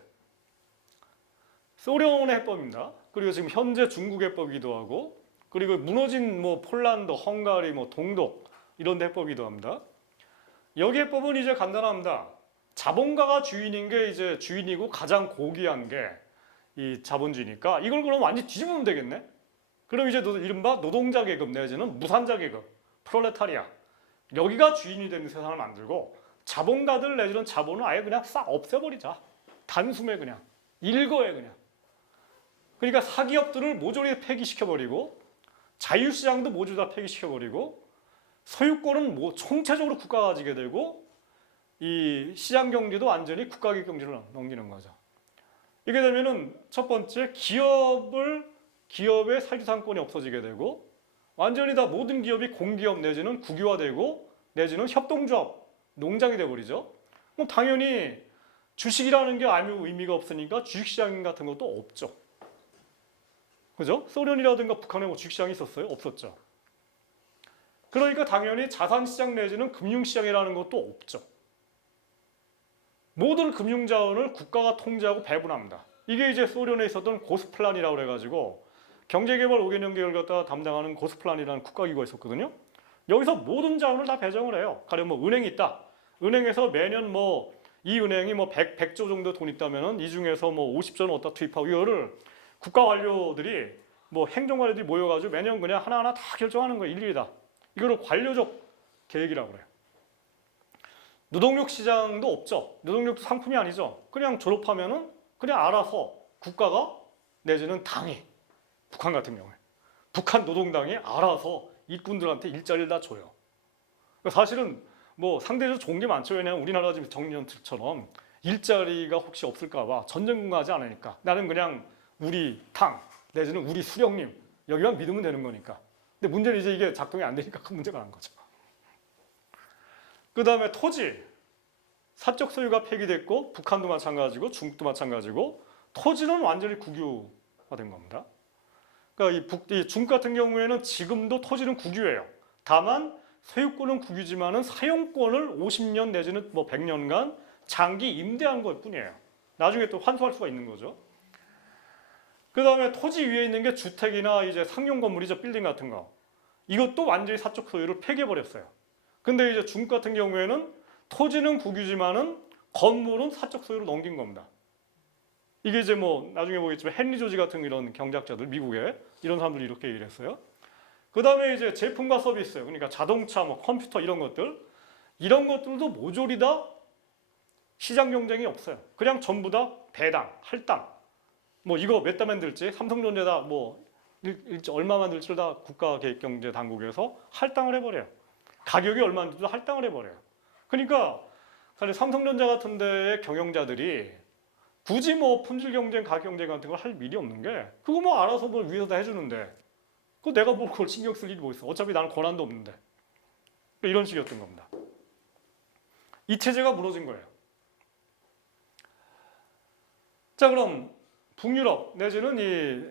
소련의 해법입니다. 그리고 지금 현재 중국 해법이기도 하고 그리고 무너진 뭐 폴란드, 헝가리, 뭐 동독 이런 데 해법이기도 합니다. 여기 해법은 이제 간단합니다. 자본가가 주인인 게 이제 주인이고 가장 고귀한 게 이 자본주의니까 이걸 그럼 완전히 뒤집으면 되겠네. 그럼 이제 이른바 노동자 계급 내지는 무산자 계급, 프롤레타리아 여기가 주인이 되는 세상을 만들고 자본가들 내지는 자본을 아예 그냥 싹 없애버리자. 단숨에 그냥 일거에 그냥. 그러니까 사기업들을 모조리 폐기시켜버리고 자유시장도 모두 다 폐기시켜버리고 소유권은 뭐 총체적으로 국가가 가지게 되고 이 시장 경제도 완전히 국가 경제로 넘기는 거죠. 이게 되면은 첫 번째 기업의 사유상권이 없어지게 되고 완전히 다 모든 기업이 공기업 내지는 국유화되고 내지는 협동조합, 농장이 돼버리죠. 그럼 당연히 주식이라는 게 아무 의미가 없으니까 주식시장 같은 것도 없죠. 그죠? 소련이라든가 북한에 뭐 주식시장이 있었어요? 없었죠. 그러니까 당연히 자산시장 내지는 금융시장이라는 것도 없죠. 모든 금융자원을 국가가 통제하고 배분합니다. 이게 이제 소련에 있었던 고스플란이라고 해가지고 경제개발 5개년 계획을 갖다가 담당하는 고스플란이라는 국가기구가 있었거든요. 여기서 모든 자원을 다 배정을 해요. 가령 뭐 은행이 있다. 은행에서 매년 뭐 이 은행이 뭐 100조 정도 돈 있다면은 이 중에서 뭐 50조는 어디다 투입하고 이거를 국가 관료들이 뭐 행정관료들이 모여가지고 매년 그냥 하나하나 다 결정하는 거예요. 일일이 다. 이거를 관료적 계획이라고 그래요. 노동력 시장도 없죠. 노동력도 상품이 아니죠. 그냥 졸업하면은 그냥 알아서 국가가 내지는 당이 북한 같은 경우에 북한 노동당이 알아서 일꾼들한테 일자리를 다 줘요. 사실은 뭐 상대적으로 좋은 게 많죠. 왜냐하면 우리나라 지금 정년들처럼 일자리가 혹시 없을까 봐 전전긍긍하지 않으니까 나는 그냥 우리 당 내지는 우리 수령님 여기만 믿으면 되는 거니까. 근데 문제는 이제 이게 작동이 안 되니까 큰 문제가 난 거죠. 그 다음에 토지, 사적 소유가 폐기됐고 북한도 마찬가지고 중국도 마찬가지고 토지는 완전히 국유화된 겁니다. 그러니까 이 중국 같은 경우에는 지금도 토지는 국유예요. 다만 소유권은 국유지만은 사용권을 50년 내지는 뭐 100년간 장기 임대한 것 뿐이에요. 나중에 또 환수할 수가 있는 거죠. 그 다음에 토지 위에 있는 게 주택이나 이제 상용 건물이죠. 빌딩 같은 거. 이것도 완전히 사적 소유를 폐기해버렸어요. 근데 이제 중국 같은 경우에는 토지는 국유지만은 건물은 사적 소유로 넘긴 겁니다. 이게 이제 뭐 나중에 보겠지만 헨리 조지 같은 이런 경제학자들 미국에 이런 사람들이 이렇게 얘기를 했어요. 그 다음에 이제 제품과 서비스, 그러니까 자동차, 뭐 컴퓨터 이런 것들도 모조리 다 시장 경쟁이 없어요. 그냥 전부 다 배당, 할당. 뭐 이거 몇 달 만들지, 삼성전자다 뭐 얼마 만들지를 다 국가계획경제당국에서 할당을 해버려요. 가격이 얼마인지도 할당을 해버려요. 그러니까 사실 삼성전자 같은 데의 경영자들이 굳이 뭐 품질 경쟁, 가격 경쟁 같은 걸 할 일이 없는 게 그거 뭐 알아서 뭐 위에서 다 해주는데 그거 내가 뭐 그걸 신경 쓸 일이 뭐 있어. 어차피 나는 권한도 없는데. 이런 식이었던 겁니다. 이 체제가 무너진 거예요. 자, 그럼 북유럽 내지는 이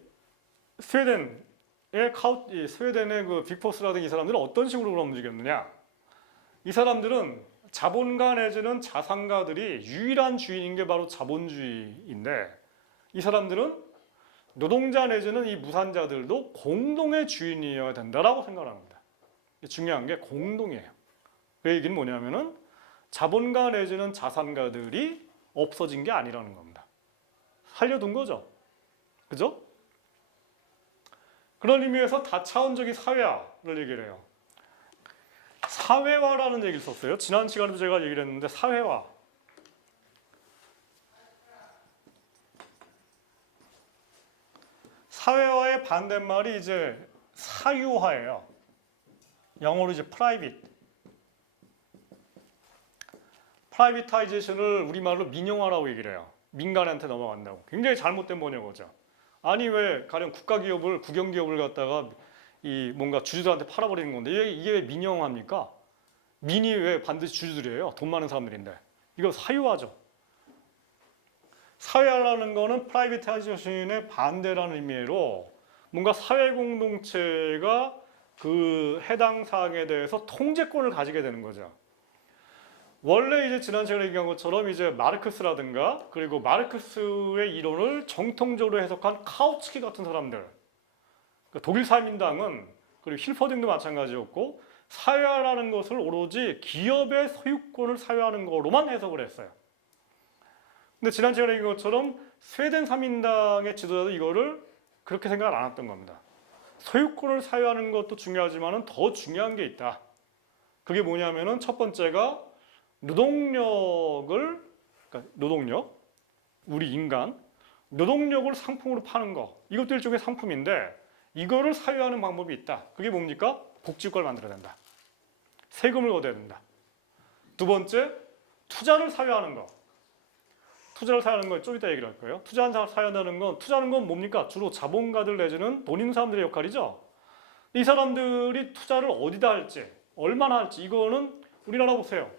스웨덴의 그 빅포스라든지 이 사람들은 어떤 식으로 그럼 움직였느냐? 이 사람들은 자본가 내지는 자산가들이 유일한 주인인 게 바로 자본주의인데 이 사람들은 노동자 내지는 이 무산자들도 공동의 주인이어야 된다라고 생각합니다. 중요한 게 공동이에요. 그 얘기는 뭐냐면은 자본가 내지는 자산가들이 없어진 게 아니라는 겁니다. 살려둔 거죠. 그죠? 그런 의미에서 다차원적인 사회화를 얘기를 해요. 사회화라는 얘기를 썼어요. 지난 시간에도 제가 얘기를 했는데 사회화. 사회화의 반대말이 이제 사유화예요. 영어로 이제 프라이빗타이제이션을 우리말로 민영화라고 얘기를 해요. 민간한테 넘어간다고. 굉장히 잘못된 번역어죠. 아니 왜 가령 국가기업을 국영기업을 갖다가 이 뭔가 주주들한테 팔아버리는 건데 이게 왜 민영화입니까? 민이 왜 반드시 주주들이에요? 돈 많은 사람들인데. 이거 사유화죠. 사회화라는 거는 프라이빗타이제이션의 반대라는 의미로 뭔가 사회 공동체가 그 해당 사항에 대해서 통제권을 가지게 되는 거죠. 원래 이제 지난 시간에 얘기한 것처럼 이제 마르크스라든가 그리고 마르크스의 이론을 정통적으로 해석한 카우츠키 같은 사람들, 그러니까 독일 사민당은 그리고 힐퍼딩도 마찬가지였고 사회화라는 것을 오로지 기업의 소유권을 사유하는 거로만 해석을 했어요. 근데 지난 시간에 얘기한 것처럼 스웨덴 사민당의 지도자도 이거를 그렇게 생각을 안 했던 겁니다. 소유권을 사유하는 것도 중요하지만 더 중요한 게 있다. 그게 뭐냐면은 첫 번째가 노동력을, 그러니까 노동력, 우리 인간, 노동력을 상품으로 파는 거. 이것도 일종의 상품인데 이거를 사유하는 방법이 있다. 그게 뭡니까? 복지국가를 만들어야 된다. 세금을 걷어야 된다. 두 번째, 투자를 사유하는 거. 투자를 사유하는 거 좀 이따 얘기를 할 거예요. 사유한다는 건, 투자하는 건 뭡니까? 주로 자본가들 내지는 돈 있는 사람들의 역할이죠. 이 사람들이 투자를 어디다 할지, 얼마나 할지, 이거는 우리나라 보세요.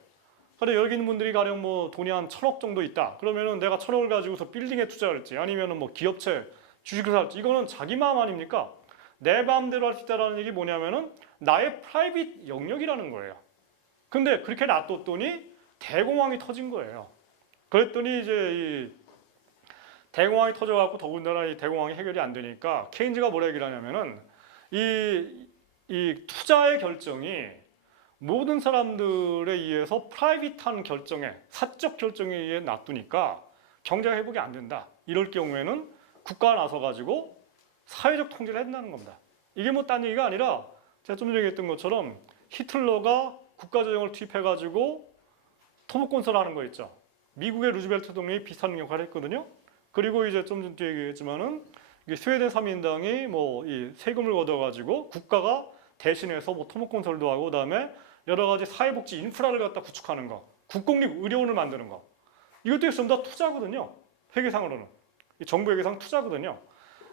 근데 여기 있는 분들이 가령 뭐 돈이 한 1,000억 정도 있다. 그러면은 내가 1,000억을 가지고서 빌딩에 투자할지 아니면은 뭐 기업체 주식을 살지 이거는 자기 마음 아닙니까? 내 마음대로 할 수 있다라는 얘기 뭐냐면은 나의 프라이빗 영역이라는 거예요. 근데 그렇게 놔뒀더니 대공황이 터진 거예요. 그랬더니 이제 이 대공황이 터져갖고 더군다나 이 대공황이 해결이 안 되니까 케인즈가 뭐라 얘기를 하냐면은 이 투자의 결정이 모든 사람들에 의해서 프라이빗한 결정에 사적 결정에 의해 놔두니까 경제 회복이 안 된다. 이럴 경우에는 국가가 나서 가지고 사회적 통제를 해야 된다는 겁니다. 이게 뭐 딴 얘기가 아니라 제가 좀 전에 얘기했던 것처럼 히틀러가 국가재정을 투입해 가지고 토목건설하는 거 있죠. 미국의 루즈벨트 대통령이 비슷한 역할을 했거든요. 그리고 이제 좀 전에 얘기했지만은 스웨덴 사민당이 뭐 이 세금을 걷어 가지고 국가가 대신해서 뭐 토목건설도 하고 그다음에 여러 가지 사회복지 인프라를 갖다 구축하는 거, 국공립 의료원을 만드는 거. 이것도 전부 다 투자거든요. 회계상으로는. 정부 회계상 투자거든요.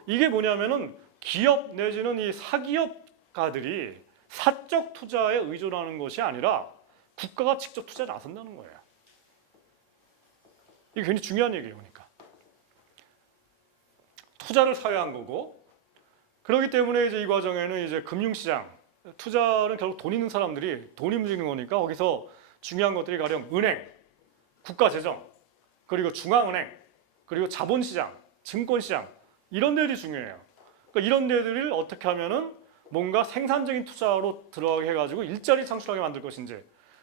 이게 뭐냐면은 기업 내지는 이 사기업가들이 사적 투자에 의존하는 것이 아니라 국가가 직접 투자에 나선다는 거예요. 이게 굉장히 중요한 얘기예요. 그러니까. 투자를 사유한 거고 그렇기 때문에 이제 이 과정에는 이제 금융시장, 투자는 결국 돈 있는 사람들이 돈이 움직이는 거니까 거기서 중요한 것들이 가령 은행, 국가재정, 그리고 중앙은행, 그리고 자본시장, 증권시장 이런 데들이 중요해요. 그러니까 이런 데들을 어떻게 하면은 뭔가 생산적인 투자로 들어가게 해가지고 일자리 창출하게 만들 것인지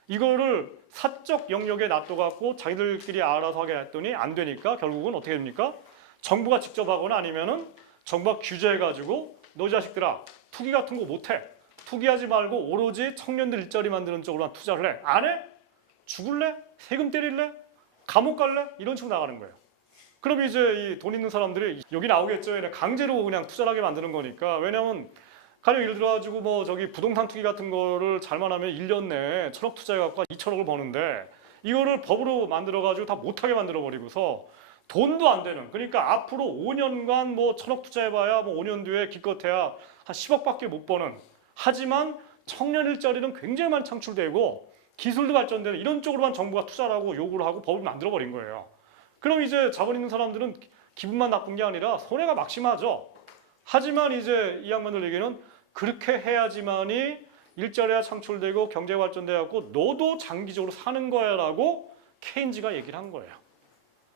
이거를 사적 영역에 놔둬갖고 자기들끼리 알아서 하게 했더니 안 되니까 결국은 어떻게 됩니까? 정부가 직접 하거나 아니면은 정부가 규제해가지고 너 자식들아 투기 같은 거 못해. 투기하지 말고 오로지 청년들 일자리 만드는 쪽으로만 투자를 해. 안 해? 죽을래? 세금 때릴래? 감옥 갈래? 이런 식으로 나가는 거예요. 그럼 이제 이 돈 있는 사람들이 여기 나오겠죠. 강제로 그냥 투자를 하게 만드는 거니까. 왜냐면 가령 예를 들어가지고 뭐 저기 부동산 투기 같은 거를 잘만 하면 1년 내에 1,000억 투자해갖고 2,000억을 버는데 이거를 법으로 만들어가지고 다 못하게 만들어버리고서 돈도 안 되는, 그러니까 앞으로 5년간 뭐 1,000억 투자해봐야 뭐 5년 뒤에 기껏해야 한 10억밖에 못 버는, 하지만 청년 일자리는 굉장히 많이 창출되고 기술도 발전되는 이런 쪽으로만 정부가 투자를 하고 요구를 하고 법을 만들어버린 거예요. 그럼 이제 자본 있는 사람들은 기분만 나쁜 게 아니라 손해가 막심하죠. 하지만 이제 이 양반들 얘기는 그렇게 해야지만이 일자리가 창출되고 경제가 발전돼갖고 너도 장기적으로 사는 거야 라고 케인즈가 얘기를 한 거예요.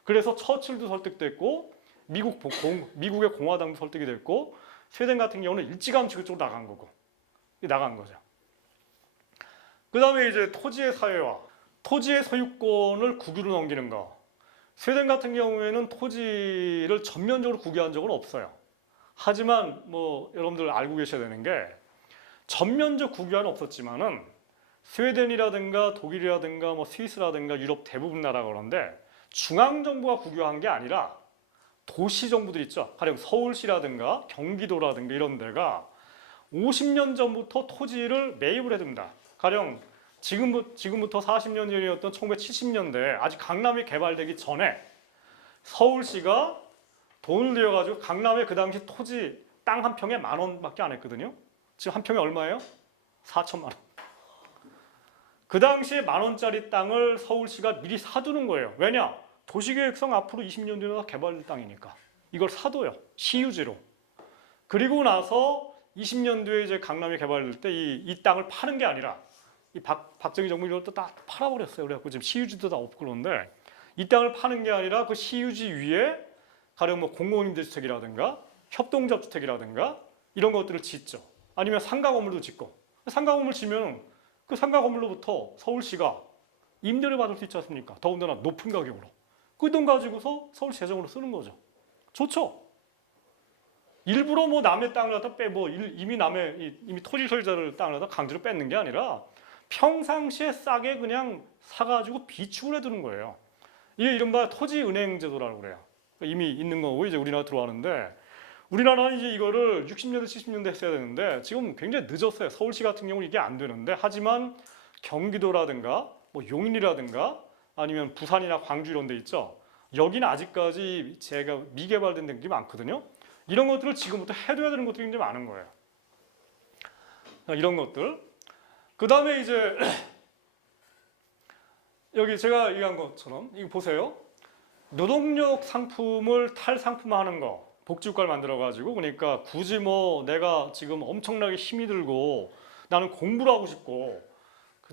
그래서 처칠도 설득됐고 미국의 공화당도 설득이 됐고 스웨덴 같은 경우는 일찌감치 그쪽으로 나간 거죠. 그 다음에 이제 토지의 사회화, 토지의 소유권을 국유로 넘기는 거. 스웨덴 같은 경우에는 토지를 전면적으로 국유한 적은 없어요. 하지만 뭐 여러분들 알고 계셔야 되는 게 전면적 국유화는 없었지만은 스웨덴이라든가 독일이라든가 뭐 스위스라든가 유럽 대부분 나라가 그런데 중앙 정부가 국유한 게 아니라 도시 정부들 있죠. 가령 서울시라든가 경기도라든가 이런 데가 50년 전부터 토지를 매입을 해둡니다. 가령 지금부터 40년 전이었던 1970년대 아직 강남이 개발되기 전에 서울시가 돈을 들여가지고 강남에 그 당시 토지 땅 한 평에 10,000원밖에 안 했거든요. 지금 한 평에 얼마예요? 4천만 원. 그 당시에 10,000원짜리 땅을 서울시가 미리 사두는 거예요. 왜냐? 도시계획상 앞으로 20년 뒤에 개발될 땅이니까. 이걸 사둬요. 시유지로. 그리고 나서 20년 뒤에 이제 강남이 개발될 때 이 땅을 파는 게 아니라 이 박정희 정부 이걸 또 다 팔아버렸어요. 그래갖고 지금 시유지도 다 없고 그런데 이 땅을 파는 게 아니라 그 시유지 위에 가령 뭐 공공임대주택이라든가 협동조합주택이라든가 이런 것들을 짓죠. 아니면 상가 건물도 짓고 상가 건물 지면 그 상가 건물로부터 서울시가 임대를 받을 수 있지 않습니까? 더군다나 높은 가격으로. 그 돈 가지고서 서울 재정으로 쓰는 거죠. 좋죠. 일부러 뭐 남의 땅을 갖다 이미 토지 소유자를 땅을 갖다 강제로 뺏는 게 아니라 평상시에 싸게 그냥 사가지고 비축을 해두는 거예요. 이게 이른바 토지은행 제도라고 그래요. 이미 있는 거고 이제 우리나라 들어왔는데 우리나라는 이제 이거를 60년대, 70년대 했어야 되는데 지금 굉장히 늦었어요. 서울시 같은 경우는 이게 안 되는데 하지만 경기도라든가 뭐 용인이라든가 아니면 부산이나 광주 이런 데 있죠. 여기는 아직까지 제가 미개발된 데들이 많거든요. 이런 것들을 지금부터 해둬야 되는 것들이 굉장히 많은 거예요. 이런 것들. 그 다음에 이제 여기 제가 얘기한 것처럼 이거 보세요. 노동력 상품을 탈상품화하는 거. 복지국가를 만들어가지고 그러니까 굳이 뭐 내가 지금 엄청나게 힘이 들고 나는 공부를 하고 싶고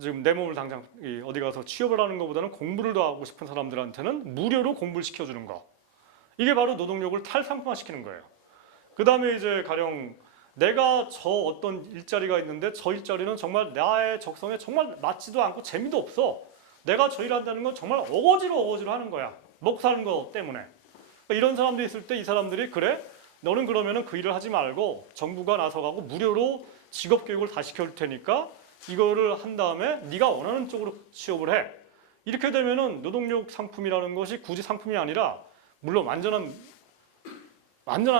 지금 내 몸을 당장 어디 가서 취업을 하는 것보다는 공부를 더 하고 싶은 사람들한테는 무료로 공부를 시켜주는 거. 이게 바로 노동력을 탈상품화시키는 거예요. 그 다음에 이제 가령 내가 저 어떤 일자리가 있는데 저 일자리는 정말 나의 적성에 정말 맞지도 않고 재미도 없어. 내가 저 일한다는 건 정말 어거지로 하는 거야. 먹고 사는 거 때문에. 이런 사람들이 있을 때 이 사람들이 그래? 너는 그러면은 그 일을 하지 말고 정부가 나서가고 무료로 직업 교육을 다 시켜줄 테니까 이거를 한 다음에 네가 원하는 쪽으로 취업을 해. 이렇게 되면은 노동력 상품이라는 것이 굳이 상품이 아니라 물론 완전한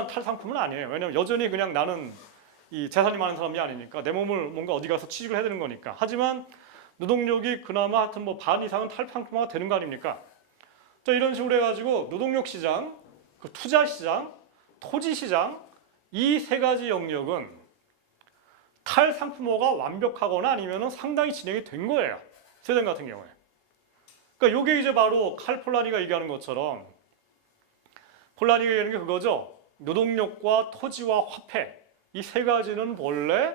탈상품은 아니에요. 왜냐하면 여전히 그냥 나는 이 재산이 많은 사람이 아니니까 내 몸을 뭔가 어디 가서 취직을 해야 되는 거니까. 하지만 노동력이 그나마 하여튼 뭐 반 이상은 탈상품화가 되는 거 아닙니까? 자, 이런 식으로 해가지고 노동력 시장, 그 투자 시장, 토지 시장 이 세 가지 영역은 탈상품화가 완벽하거나 아니면은 상당히 진행이 된 거예요. 스웨덴 같은 경우에. 그러니까 이게 이제 바로 칼 폴라니가 얘기하는 것처럼 폴라니가 얘기하는 게 그거죠. 노동력과 토지와 화폐 이 세 가지는 원래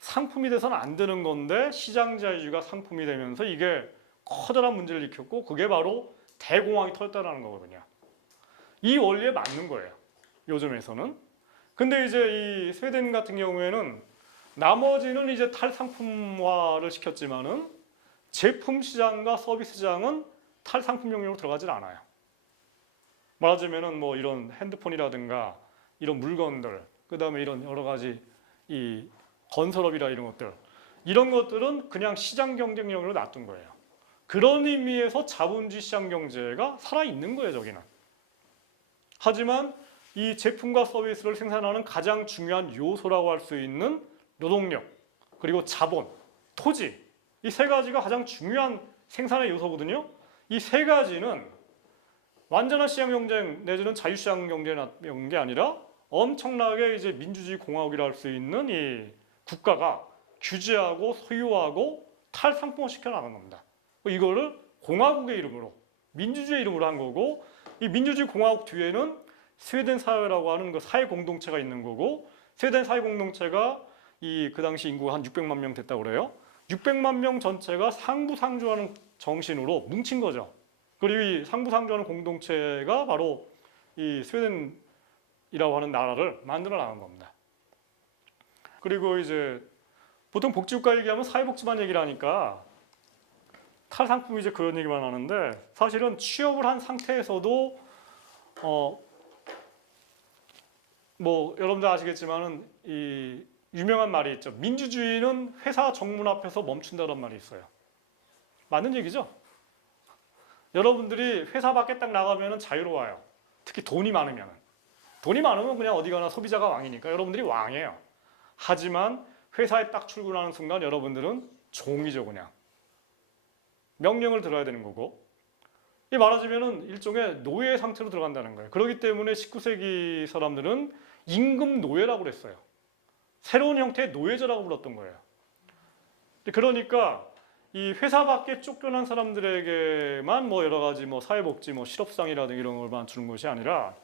상품이 돼서는 안 되는 건데 시장 자유주의가 상품이 되면서 이게 커다란 문제를 일으켰고 그게 바로 대공황이 터졌다는 거거든요. 이 원리에 맞는 거예요. 요즘에서는. 근데 이제 이 스웨덴 같은 경우에는 나머지는 이제 탈상품화를 시켰지만은 제품 시장과 서비스 시장은 탈상품 영역으로 들어가질 않아요. 말하자면은 뭐 이런 핸드폰이라든가 이런 물건들, 그 다음에 이런 여러 가지 이 건설업이라 이런 것들, 이런 것들은 그냥 시장 경쟁력으로 놔둔 거예요. 그런 의미에서 자본주의 시장 경제가 살아있는 거예요, 저기는. 하지만 이 제품과 서비스를 생산하는 가장 중요한 요소라고 할 수 있는 노동력, 그리고 자본, 토지 이 세 가지가 가장 중요한 생산의 요소거든요. 이 세 가지는 완전한 시장 경쟁 내지는 자유시장 경쟁 게 아니라 엄청나게 이제 민주주의 공화국이라 할 수 있는 이 국가가 규제하고 소유하고 탈상품화시켜 나가는 겁니다. 이거를 공화국의 이름으로 민주주의 이름으로 한 거고, 이 민주주의 공화국 뒤에는 스웨덴 사회라고 하는 그 사회 공동체가 있는 거고, 스웨덴 사회 공동체가 그 당시 인구가 한 600만 명 됐다고 그래요. 600만 명 전체가 상부상조하는 정신으로 뭉친 거죠. 그리고 이 상부상조하는 공동체가 바로 이 스웨덴이라고 하는 나라를 만들어 나간 겁니다. 그리고 이제 보통 복지국가 얘기하면 사회복지만 얘기를 하니까 탈상품이 이제 그런 얘기만 하는데, 사실은 취업을 한 상태에서도 뭐 여러분들 아시겠지만은 이 유명한 말이 있죠. 민주주의는 회사 정문 앞에서 멈춘다는 말이 있어요. 맞는 얘기죠? 여러분들이 회사 밖에 딱 나가면 자유로워요. 특히 돈이 많으면. 돈이 많으면 그냥 어디 가나 소비자가 왕이니까 여러분들이 왕이에요. 하지만 회사에 딱 출근하는 순간 여러분들은 종이죠, 그냥. 명령을 들어야 되는 거고. 이 말하자면 일종의 노예 상태로 들어간다는 거예요. 그렇기 때문에 19세기 사람들은 임금 노예라고 그랬어요. 새로운 형태의 노예제라고 불렀던 거예요. 그러니까 이 회사 밖에 쫓겨난 사람들에게만 뭐 여러 가지 뭐 사회복지, 뭐 실업상이라든가 이런 걸만 주는 것이 아니라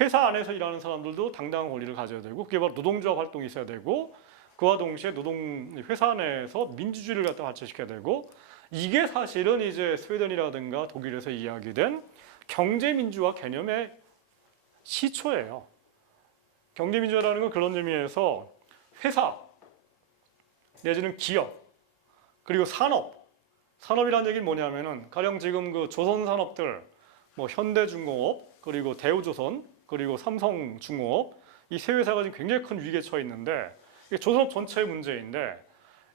회사 안에서 일하는 사람들도 당당한 권리를 가져야 되고, 그게 바로 노동조합 활동이 있어야 되고, 그와 동시에 회사 내에서 민주주의를 갖다 발전시켜야 되고, 이게 사실은 이제 스웨덴이라든가 독일에서 이야기된 경제민주화 개념의 시초예요. 경제민주화라는 건 그런 의미에서 회사 내지는 기업 그리고 산업이라는 얘기는 뭐냐면은 가령 지금 그 조선 산업들, 뭐 현대중공업 그리고 대우조선 그리고 삼성중공업, 이 세 회사가 지금 굉장히 큰 위기에 처해 있는데, 이게 조선업 전체의 문제인데,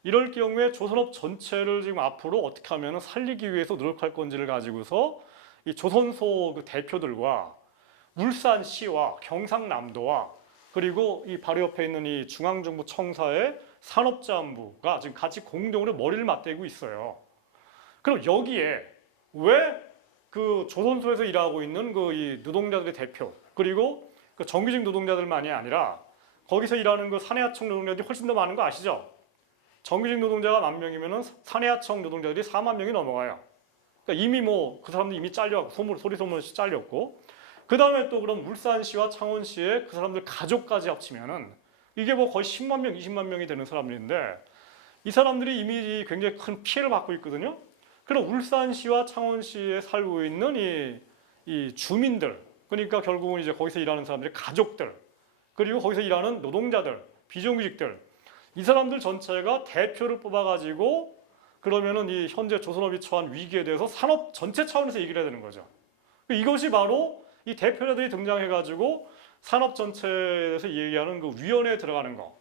이럴 경우에 조선업 전체를 지금 앞으로 어떻게 하면 살리기 위해서 노력할 건지를 가지고서 이 조선소 그 대표들과 울산시와 경상남도와 그리고 이 바로 옆에 있는 이 중앙정부 청사의 산업자원부가 지금 같이 공동으로 머리를 맞대고 있어요. 그럼 여기에 왜 그 조선소에서 일하고 있는 그 이 노동자들의 대표 그리고 그 정규직 노동자들만이 아니라 거기서 일하는 그 사내하청 노동자들이 훨씬 더 많은 거 아시죠? 정규직 노동자가 10,000명이면은 사내하청 노동자들이 4만 명이 넘어가요. 그러니까 이미 뭐 그 사람들 이미 잘려갖고 소리소문없이 잘렸고, 그 다음에 또 그럼 울산시와 창원시의 그 사람들 가족까지 합치면은 이게 뭐 거의 10만 명, 20만 명이 되는 사람들인데, 이 사람들이 이미 굉장히 큰 피해를 받고 있거든요. 그럼 울산시와 창원시에 살고 있는 이 주민들, 그러니까 결국은 이제 거기서 일하는 사람들의 가족들, 그리고 거기서 일하는 노동자들, 비정규직들, 이 사람들 전체가 대표를 뽑아가지고 그러면은 이 현재 조선업이 처한 위기에 대해서 산업 전체 차원에서 얘기를 해야 되는 거죠. 이것이 바로 이 대표자들이 등장해가지고 산업 전체에 대해서 얘기하는 그 위원회에 들어가는 거.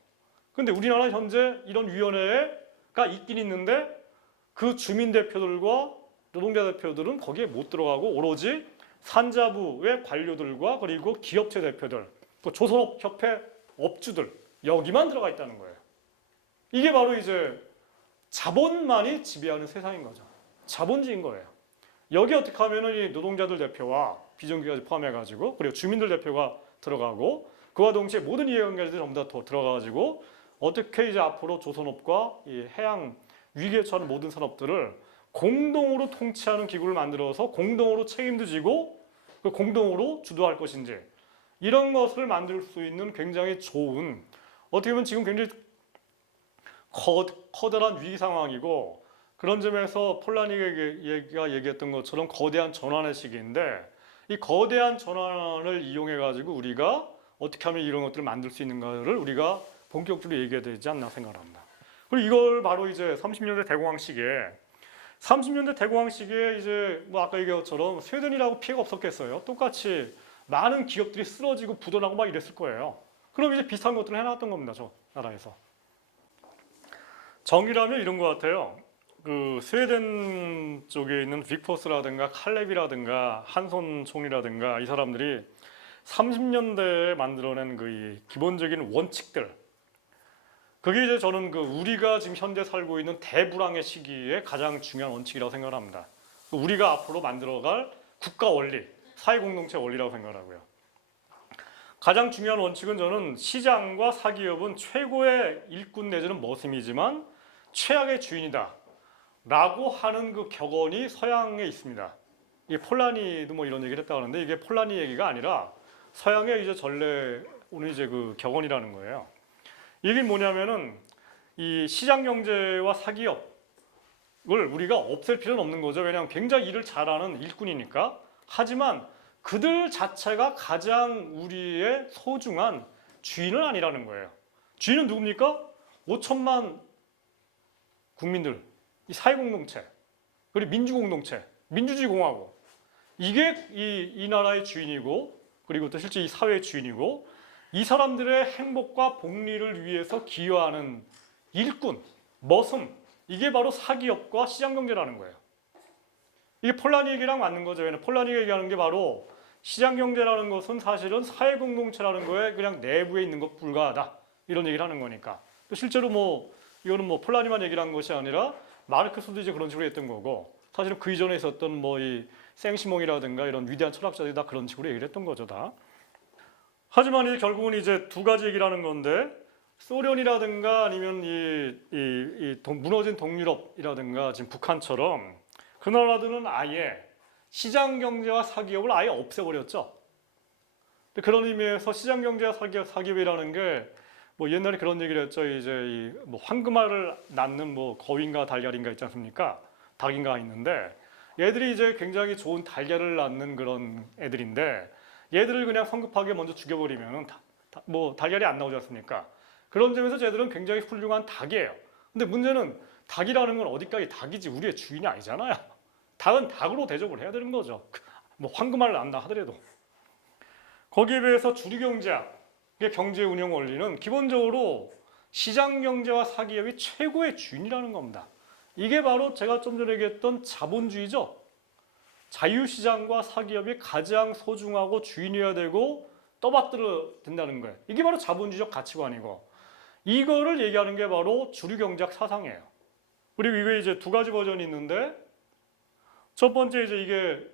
근데 우리나라 현재 이런 위원회가 있긴 있는데 그 주민 대표들과 노동자 대표들은 거기에 못 들어가고 오로지 산자부의 관료들과 그리고 기업체 대표들, 또 조선업협회 업주들 여기만 들어가 있다는 거예요. 이게 바로 이제 자본만이 지배하는 세상인 거죠. 자본주의인 거예요. 여기 어떻게 하면은 이 노동자들 대표와 비정규직까지 포함해가지고 그리고 주민들 대표가 들어가고 그와 동시에 모든 이해관계자들이 전부 다 들어가가지고 어떻게 이제 앞으로 조선업과 이 해양 위기에 처하는 모든 산업들을 공동으로 통치하는 기구를 만들어서 공동으로 책임도 지고 공동으로 주도할 것인지, 이런 것을 만들 수 있는 굉장히 좋은, 어떻게 보면 지금 굉장히 커다란 위기 상황이고, 그런 점에서 폴라니가 얘기했던 것처럼 거대한 전환의 시기인데, 이 거대한 전환을 이용해 가지고 우리가 어떻게 하면 이런 것들을 만들 수 있는가를 우리가 본격적으로 얘기해야 되지 않나 생각합니다. 그리고 이걸 바로 이제 30년대 대공황 시기에 30년대 대공황 시기에 이제 뭐 아까 얘기한 것처럼 스웨덴이라고 피해가 없었겠어요. 똑같이 많은 기업들이 쓰러지고 부도나고 막 이랬을 거예요. 그럼 이제 비슷한 것들을 해놨던 겁니다. 저 나라에서. 정의라면 이런 것 같아요. 그 스웨덴 쪽에 있는 빅포스라든가 칼렙이라든가 한손 총리라든가 이 사람들이 30년대에 만들어낸 그 기본적인 원칙들, 그게 이제 저는 그 우리가 지금 현재 살고 있는 대불황의 시기에 가장 중요한 원칙이라고 생각을 합니다. 우리가 앞으로 만들어갈 국가 원리, 사회공동체 원리라고 생각을 하고요. 가장 중요한 원칙은 저는 시장과 사기업은 최고의 일꾼 내지는 머슴이지만 최악의 주인이다 라고 하는 그 격언이 서양에 있습니다. 이게 폴라니도 뭐 이런 얘기를 했다고 하는데 이게 폴라니 얘기가 아니라 서양의 이제 전래 오늘 이제 그 격언이라는 거예요. 이게 뭐냐면은 이 시장 경제와 사기업을 우리가 없앨 필요는 없는 거죠. 왜냐하면 굉장히 일을 잘하는 일꾼이니까. 하지만 그들 자체가 가장 우리의 소중한 주인은 아니라는 거예요. 주인은 누굽니까? 5천만 국민들, 이 사회공동체, 그리고 민주공동체, 민주주의 공화국. 이게 이 나라의 주인이고, 그리고 또 실제 이 사회의 주인이고, 이 사람들의 행복과 복리를 위해서 기여하는 일꾼, 머슴, 이게 바로 사기업과 시장경제라는 거예요. 이게 폴라니 얘기랑 맞는 거죠. 왜냐하면 폴라니가 얘기하는 게 바로 시장경제라는 것은 사실은 사회공동체라는 거에 그냥 내부에 있는 것 불과하다. 이런 얘기를 하는 거니까. 또 실제로 뭐 이거는 뭐 폴라니만 얘기를 한 것이 아니라 마르크스도 이제 그런 식으로 했던 거고 사실은 그 이전에 있었던 뭐 이 생시몽이라든가 이런 위대한 철학자들이 다 그런 식으로 얘기를 했던 거죠. 다. 하지만 이제 결국은 이제 두 가지 얘기를 하는 건데 소련이라든가 아니면 무너진 동유럽이라든가 지금 북한처럼 그 나라들은 아예 시장 경제와 사기업을 아예 없애버렸죠. 그런 의미에서 시장 경제와 사기업이라는 게 뭐 옛날에 그런 얘기를 했죠. 이제 뭐 황금알을 낳는 뭐 거위인가 달걀인가 있지 않습니까? 닭인가 있는데 얘들이 이제 굉장히 좋은 달걀을 낳는 그런 애들인데 얘들을 그냥 성급하게 먼저 죽여버리면 뭐 달걀이 안 나오지 않습니까? 그런 점에서 쟤들은 굉장히 훌륭한 닭이에요. 근데 문제는 닭이라는 건 어디까지 닭이지 우리의 주인이 아니잖아요. 닭은 닭으로 대접을 해야 되는 거죠. 뭐 황금알을 낳는다 하더라도. 거기에 비해서 주류경제학, 경제 운영 원리는 기본적으로 시장 경제와 사기업이 최고의 주인이라는 겁니다. 이게 바로 제가 좀 전에 얘기했던 자본주의죠. 자유시장과 사기업이 가장 소중하고 주인이어야 되고 떠받들어야 된다는 거예요. 이게 바로 자본주의적 가치관이고 이거를 얘기하는 게 바로 주류경제학 사상이에요. 그리고 이게 이제 두 가지 버전이 있는데 첫 번째 이제 이게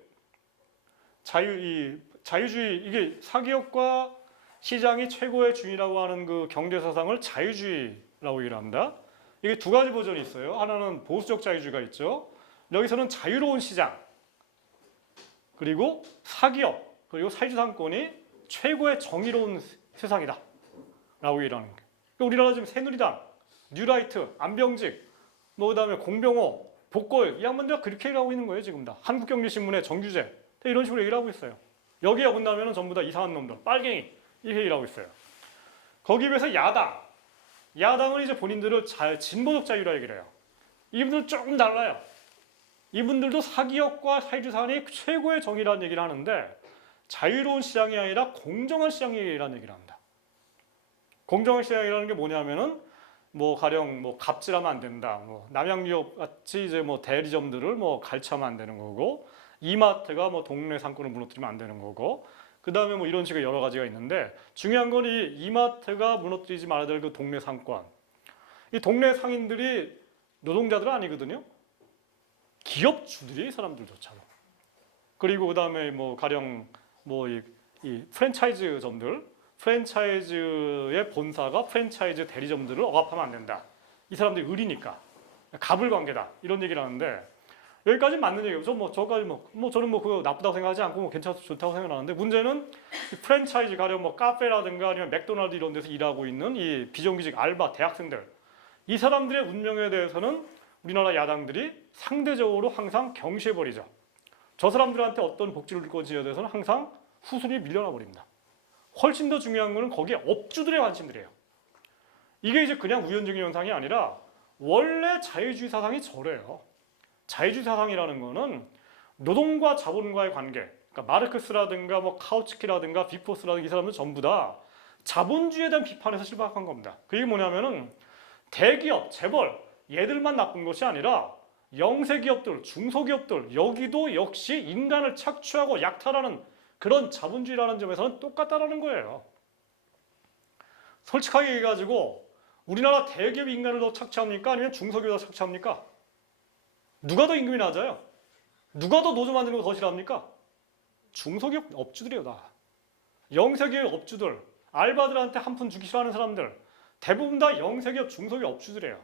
자유주의 이게 사기업과 시장이 최고의 주인이라고 하는 그 경제 사상을 자유주의라고 얘기를 합니다. 이게 두 가지 버전이 있어요. 하나는 보수적 자유주의가 있죠. 여기서는 자유로운 시장 그리고 사기업 그리고 사회주상권이 최고의 정의로운 세상이다 라고 얘기를 하는 거예요. 그러니까 우리나라 지금 새누리당, 뉴라이트, 안병직 뭐 그다음에 공병호, 복걸 이 양반들 그렇게 얘기하고 있는 거예요. 지금 다 한국경제신문의 정규재 이런 식으로 얘기를 하고 있어요. 여기에 온다면 전부 다 이상한 놈들, 빨갱이 이렇게 얘기를 하고 있어요. 거기에 비해서 야당은 이제 본인들을 진보적 자유라 얘기를 해요. 이분들은 조금 달라요. 이분들도 사기업과 사회주산이 최고의 정의라는 얘기를 하는데 자유로운 시장이 아니라 공정한 시장이라는 얘기를 합니다. 공정한 시장이라는 게 뭐냐면은 뭐 가령 뭐 갑질하면 안 된다. 뭐 남양유업 같이 이제 뭐 대리점들을 뭐 갈취하면 안 되는 거고 이마트가 뭐 동네 상권을 무너뜨리면 안 되는 거고 그 다음에 뭐 이런 식의 여러 가지가 있는데 중요한 건 이 이마트가 무너뜨리지 말아야 될 그 동네 상권. 이 동네 상인들이 노동자들은 아니거든요. 기업주들이 이 사람들조차도. 그리고 그 다음에 뭐 가령 뭐 이 프랜차이즈점들, 프랜차이즈의 본사가 프랜차이즈 대리점들을 억압하면 안 된다. 이 사람들이 의리니까 갑을 관계다 이런 얘기를 하는데 여기까지 맞는 얘기예요. 저까지 저는 뭐 그거 나쁘다고 생각하지 않고 뭐 괜찮고 좋다고 생각하는데 문제는 프랜차이즈 가령 뭐 카페라든가 아니면 맥도날드 이런 데서 일하고 있는 이 비정규직 알바 대학생들 이 사람들의 운명에 대해서는 우리나라 야당들이 상대적으로 항상 경시해버리죠. 저 사람들한테 어떤 복지를 줄 건지에 대해서는 항상 후순위 밀려나 버립니다. 훨씬 더 중요한 거는 거기에 업주들의 관심들이에요. 이게 이제 그냥 우연적인 현상이 아니라 원래 자유주의 사상이 저래요. 자유주의 사상이라는 거는 노동과 자본과의 관계, 그러니까 마르크스라든가 뭐 카우츠키라든가 비포스라든가 이 사람들 전부 다 자본주의에 대한 비판에서 실박한 겁니다. 그게 뭐냐면은 대기업, 재벌 얘들만 나쁜 것이 아니라 영세기업들, 중소기업들 여기도 역시 인간을 착취하고 약탈하는 그런 자본주의라는 점에서는 똑같다라는 거예요. 솔직하게 얘기해가지고 우리나라 대기업 인간을 더 착취합니까? 아니면 중소기업 더 착취합니까? 누가 더 임금이 낮아요? 누가 더 노조 만드는 거 더 싫어합니까? 중소기업 업주들이에요, 다. 영세기업 업주들, 알바들한테 한 푼 주기 싫어하는 사람들, 대부분 다 영세기업, 중소기업 업주들이에요.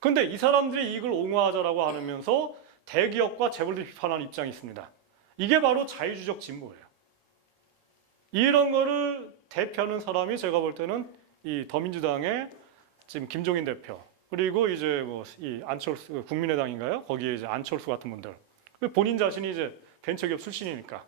그런데 이 사람들이 이익을 옹호하자라고 하면서 대기업과 재벌들 비판하는 입장이 있습니다. 이게 바로 자유주의적 진보예요. 이런 거를 대표하는 사람이 제가 볼 때는 이 더민주당의 지금 김종인 대표, 그리고 이제 뭐 이 안철수 국민의당인가요? 거기에 이제 안철수 같은 분들. 본인 자신이 이제 벤처기업 출신이니까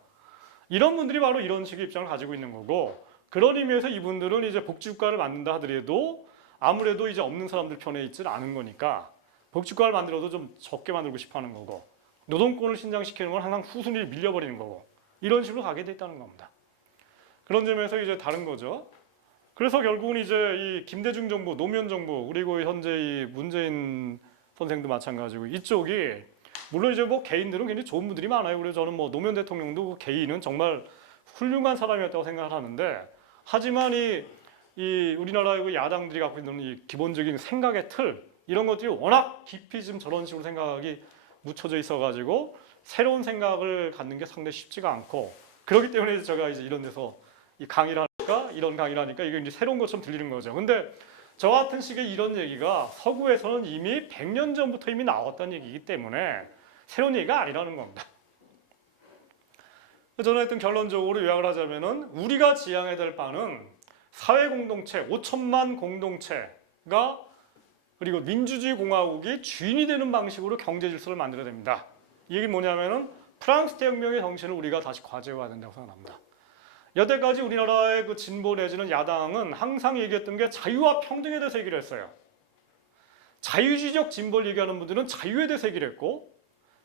이런 분들이 바로 이런 식의 입장을 가지고 있는 거고, 그런 의미에서 이분들은 이제 복지국가를 만든다 하더라도 아무래도 이제 없는 사람들 편에 있지는 않은 거니까 복지국가를 만들어도 좀 적게 만들고 싶어하는 거고, 노동권을 신장시키는 건 항상 후순위를 밀려버리는 거고, 이런 식으로 가게 됐다는 겁니다. 그런 점에서 이제 다른 거죠. 그래서 결국은 이제 이 김대중 정부, 노무현 정부, 그리고 현재 이 문재인 선생도 마찬가지고, 이쪽이 물론 이제 뭐 개인들은 굉장히 좋은 분들이 많아요. 그래서 저는 뭐 노무현 대통령도 그 개인은 정말 훌륭한 사람이었다고 생각을 하는데, 하지만 이 우리나라의 야당들이 갖고 있는 이 기본적인 생각의 틀, 이런 것들이 워낙 깊이 좀 저런 식으로 생각이 묻혀져 있어가지고 새로운 생각을 갖는 게 상당히 쉽지가 않고, 그렇기 때문에 제가 이제 이런 데서 이 강의를 하니까, 이런 강의를 하니까 이게 이제 새로운 것처럼 들리는 거죠. 근데 저 같은 식의 이런 얘기가 서구에서는 이미 100년 전부터 이미 나왔다는 얘기이기 때문에 새로운 얘기가 아니라는 겁니다. 저는 하여튼 결론적으로 요약을 하자면은, 우리가 지향해야 될 바는 사회 공동체, 5천만 공동체가, 그리고 민주주의 공화국이 주인이 되는 방식으로 경제 질서를 만들어야 됩니다. 이게 뭐냐면은 프랑스 대혁명의 정신을 우리가 다시 과제해야 된다고 생각합니다. 여태까지 우리나라의 그 진보 내지는 야당은 항상 얘기했던 게 자유와 평등에 대해서 얘기를 했어요. 자유주의적 진보를 얘기하는 분들은 자유에 대해서 얘기를 했고,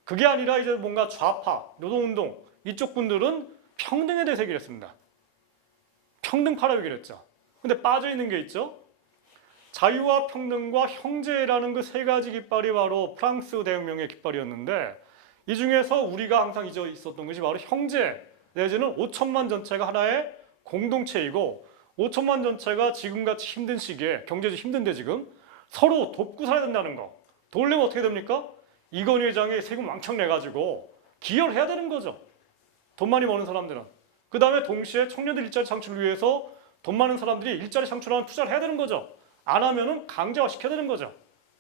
그게 아니라 이제 뭔가 좌파, 노동운동 이쪽 분들은 평등에 대해서 얘기를 했습니다. 평등파라고 얘기를 했죠. 근데 빠져있는 게 있죠. 자유와 평등과 형제라는 그 세 가지 깃발이 바로 프랑스 대혁명의 깃발이었는데, 이 중에서 우리가 항상 잊어 있었던 것이 바로 형제 내지는 5천만 전체가 하나의 공동체이고, 5천만 전체가 지금같이 힘든 시기에, 경제적으로 힘든데 지금 서로 돕고 살아야 된다는 거. 도우려면 어떻게 됩니까? 이건희 회장이 세금 왕창 내가지고 기여를 해야 되는 거죠. 돈 많이 버는 사람들은. 그 다음에 동시에 청년들 일자리 창출을 위해서 돈 많은 사람들이 일자리 창출하는 투자를 해야 되는 거죠. 안 하면은 강제화 시켜야 되는 거죠.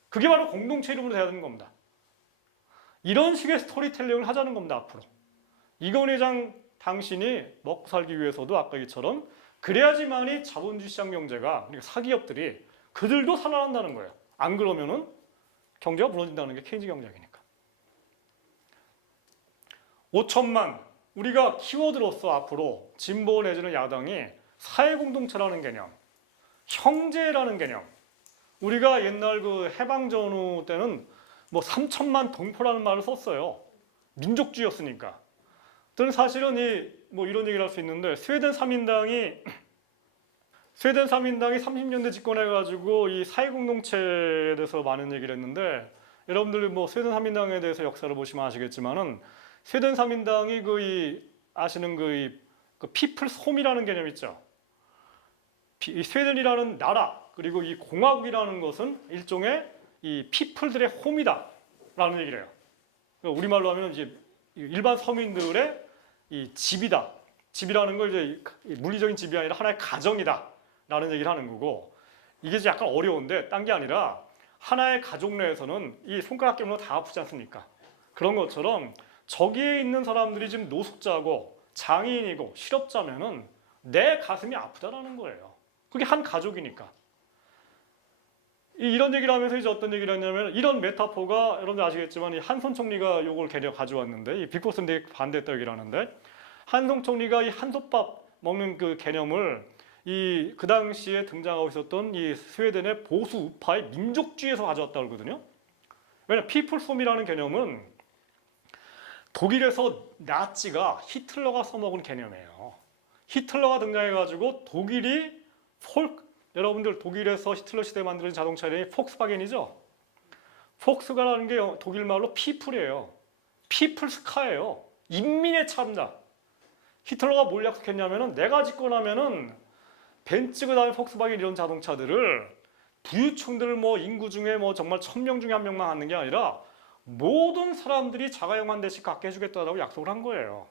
그게 바로 공동체 이름으로 해야 되는 겁니다. 이런 식의 스토리텔링을 하자는 겁니다, 앞으로. 이건희 회장 당신이 먹고 살기 위해서도 아까 이처럼 그래야지만이 자본주의 시장 경제가, 그러니까 사기업들이 그들도 살아난다는 거예요. 안 그러면은 경제가 무너진다는 게 케인즈 경제학이니까. 5천만, 우리가 키워드로서 앞으로 진보 내지는 야당이 사회공동체라는 개념, 형제라는 개념, 우리가 옛날 그 해방 전후 때는 뭐 3천만 동포라는 말을 썼어요. 민족주의였으니까. 저는 사실은 뭐 이런 얘기를 할 수 있는데, 스웨덴 3인당이 30년대 집권해가지고 이 사회공동체에 대해서 많은 얘기를 했는데, 여러분들 뭐 스웨덴 3인당에 대해서 역사를 보시면 아시겠지만은, 스웨덴 3인당이 아시는 그 피플스 홈이라는 개념 있죠. 이 스웨덴이라는 나라, 그리고 이 공화국이라는 것은 일종의 이 피플들의 홈이다라는 얘기를 해요. 그러니까 우리말로 하면 이제 일반 서민들의 이 집이다. 집이라는 걸 이제 물리적인 집이 아니라 하나의 가정이다라는 얘기를 하는 거고, 이게 약간 어려운데 딴 게 아니라 하나의 가족 내에서는 이 손가락 깨물면 다 아프지 않습니까? 그런 것처럼 저기에 있는 사람들이 지금 노숙자고 장애인이고 실업자면은 내 가슴이 아프다라는 거예요. 그게 한 가족이니까. 이런 얘기를 하면서 이제 어떤 얘기를 했냐면, 이런 메타포가 여러분들 아시겠지만 이 한손 총리가 요걸 가져왔는데, 이 빅보스는 되게 반대했다 얘기를 하는데, 한손 총리가 이 한솥밥 먹는 그 개념을 그 당시에 등장하고 있었던 이 스웨덴의 보수 우파의 민족주의에서 가져왔다고 그러거든요. 왜냐면 피플솜이라는 개념은 독일에서 나치가 히틀러가 써먹은 개념이에요. 히틀러가 등장해가지고 독일이 여러분들 독일에서 히틀러 시대에 만들어진 자동차 이름이 폭스바겐이죠. 폭스가라는 게 독일 말로 피플이에요. 피플스카예요. 인민의 차입니다. 히틀러가 뭘 약속했냐면은, 내가 집권하면은 벤츠 그다음에 폭스바겐 이런 자동차들을 부유층들 뭐 인구 중에 뭐 정말 1000명 중에 한 명만 갖는 게 아니라 모든 사람들이 자가용 한 대씩 갖게 해주겠다라고 약속을 한 거예요.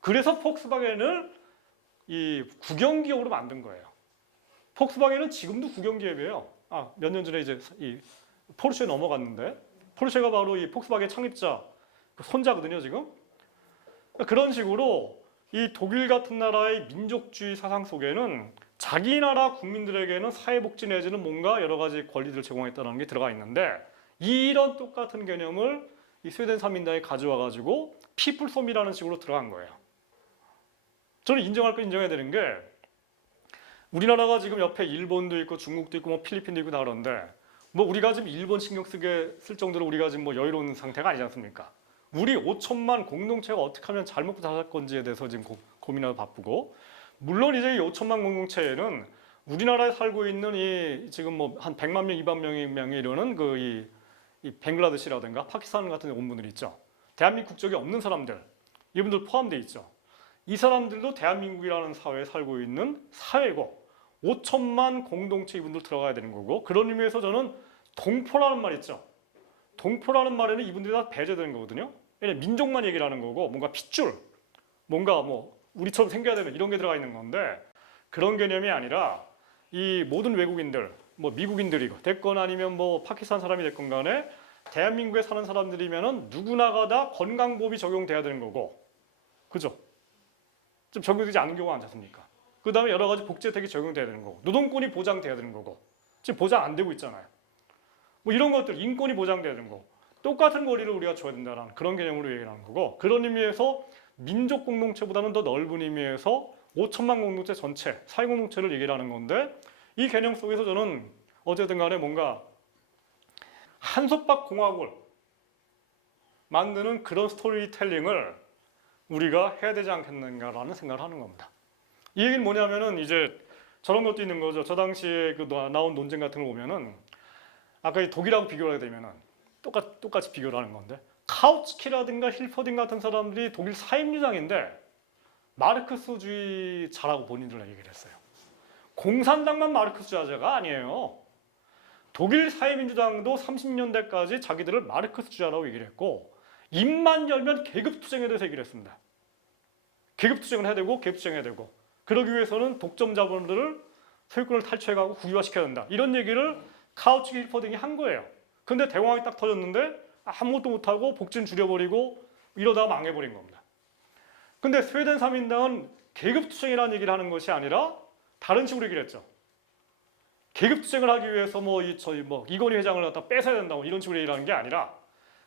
그래서 폭스바겐을 이 국영기업으로 만든 거예요. 폭스바겐은 지금도 국영기업이에요. 몇 년 전에 이제 이 포르쉐 넘어갔는데 포르쉐가 바로 이 폭스바겐 창립자 그 손자거든요, 지금. 그런 식으로 이 독일 같은 나라의 민족주의 사상 속에는 자기 나라 국민들에게는 사회복지 내지는 뭔가 여러 가지 권리들을 제공했다는 게 들어가 있는데 이런 똑같은 개념을 이 스웨덴 3인당이 가져와 가지고 피플솜이라는 식으로 들어간 거예요. 저는 인정할 거 인정해야 되는 게 우리나라가 지금 옆에 일본도 있고 중국도 있고 뭐 필리핀도 있고 다 그런데 뭐 우리가 지금 일본 신경 쓸 정도로 우리가 지금 뭐 여유로운 상태가 아니지 않습니까? 우리 5천만 공동체가 어떻게 하면 잘 먹고 잘 살 건지에 대해서 지금 고민하고 바쁘고 물론 이제 이 5천만 공동체에는 우리나라에 살고 있는 이 지금 뭐 한 100만 명, 200만 명이 이르는 그 이 벵글라데시라든가 파키스탄 같은 데 온 분들이 있죠. 대한민국 국적이 없는 사람들 이분들 포함되어 있죠. 이 사람들도 대한민국이라는 사회에 살고 있는 사회고 5천만 공동체 이분들 들어가야 되는 거고 그런 의미에서 저는 동포라는 말 있죠. 동포라는 말에는 이분들이 다 배제되는 거거든요. 왜냐면 민족만 얘기를 하는 거고 뭔가 핏줄, 뭔가 뭐 우리처럼 생겨야 되는 이런 게 들어가 있는 건데 그런 개념이 아니라 이 모든 외국인들, 뭐 미국인들이고 됐건 아니면 뭐 파키스탄 사람이 됐건 간에 대한민국에 사는 사람들이면은 누구나가 다 건강보험이 적용돼야 되는 거고 그죠? 좀 적용되지 않은 경우가 많지 않습니까? 그 다음에 여러 가지 복지 혜택이 적용돼야 되는 거고 노동권이 보장돼야 되는 거고 지금 보장 안 되고 있잖아요. 뭐 이런 것들 인권이 보장돼야 되는 거고 똑같은 권리를 우리가 줘야 된다는 그런 개념으로 얘기를 하는 거고 그런 의미에서 민족 공동체보다는 더 넓은 의미에서 5천만 공동체 전체 사회 공동체를 얘기를 하는 건데 이 개념 속에서 저는 어쨌든 간에 뭔가 한솥밥 공화국을 만드는 그런 스토리텔링을 우리가 해야 되지 않겠는가라는 생각을 하는 겁니다. 이 얘기는 뭐냐면은 이제 저런 것도 있는 거죠. 저 당시에 그 나온 논쟁 같은 걸 보면은 아까 이 독일하고 비교를 하게 되면은 똑같이 비교를 하는 건데 카우츠키라든가 힐퍼딩 같은 사람들이 독일 사임리당인데 마르크스주의자라고 본인들은 얘기를 했어요. 공산당만 마르크스주의자가 아니에요. 독일 사회민주당도 30년대까지 자기들을 마르크스주의자라고 얘기를 했고 입만 열면 계급투쟁에 대해서 얘기를 했습니다. 계급투쟁을 해야 되고 계급투쟁을 해야 되고 그러기 위해서는 독점 자본들을 소유권을 탈취해가고 국유화시켜야 된다. 이런 얘기를 카우츠키 힐퍼딩이 한 거예요. 근데 대공황이 딱 터졌는데 아무것도 못하고 복지는 줄여버리고 이러다가 망해버린 겁니다. 근데 스웨덴 3인당은 계급투쟁이라는 얘기를 하는 것이 아니라 다른 식으로 얘기를 했죠. 계급투쟁을 하기 위해서 저희 이건희 회장을 갖다 뺏어야 된다고 이런 식으로 얘기를 하는 게 아니라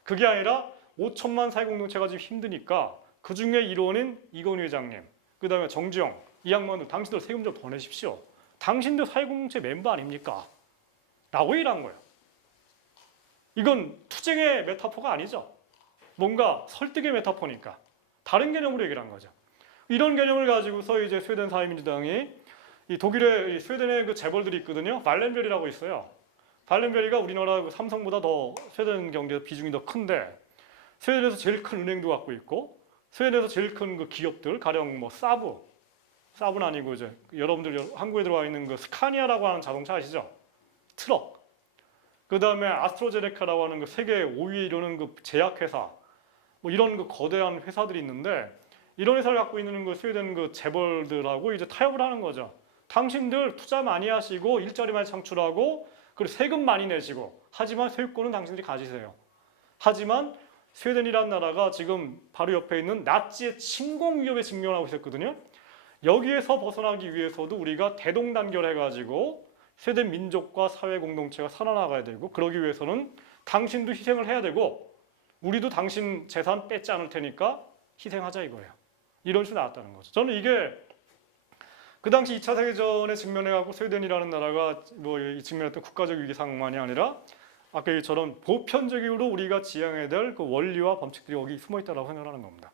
그게 아니라 5천만 사회공동체가 지금 힘드니까 그 중에 일원인 이건희 회장님, 그 다음에 정주영, 이 양반들 당신들 세금 좀 더 내십시오. 당신들 사회공동체 멤버 아닙니까? 라고 얘기를 한 거예요. 이건 투쟁의 메타포가 아니죠. 뭔가 설득의 메타포니까 다른 개념으로 얘기를 한 거죠. 이런 개념을 가지고서 이제 스웨덴 사회민주당이 이 독일의 스웨덴의 그 재벌들이 있거든요. 발렌베리라고 있어요. 발렌베리가 우리나라 그 삼성보다 더 스웨덴 경제 비중이 더 큰데 스웨덴에서 제일 큰 은행도 갖고 있고 스웨덴에서 제일 큰 그 기업들 가령 뭐 사브는 아니고 이제 여러분들 한국에 들어와 있는 그 스카니아라고 하는 자동차 아시죠? 트럭. 그 다음에 아스트로제네카라고 하는 그 세계 5위에 이르는 그 제약회사, 뭐 이런 그 거대한 회사들이 있는데 이런 회사를 갖고 있는 그 스웨덴 그 재벌들하고 이제 타협을 하는 거죠. 당신들 투자 많이 하시고 일자리 많이 창출하고 그리고 세금 많이 내시고 하지만 세율권은 당신들이 가지세요. 하지만 스웨덴이라는 나라가 지금 바로 옆에 있는 나치의 침공 위협에 직면하고 있었거든요. 여기에서 벗어나기 위해서도 우리가 대동단결해가지고 스웨덴 민족과 사회 공동체가 살아나가야 되고 그러기 위해서는 당신도 희생을 해야 되고 우리도 당신 재산 뺏지 않을 테니까 희생하자 이거예요. 이런 식으로 나왔다는 거죠. 저는 이게 그 당시 2차 세계전에 직면해갖고 스웨덴이라는 나라가 직면했던 국가적 위기 상황만이 아니라 아까 이처럼 보편적으로 우리가 지향해야 될 그 원리와 법칙들이 여기 숨어 있다고 생각하는 겁니다.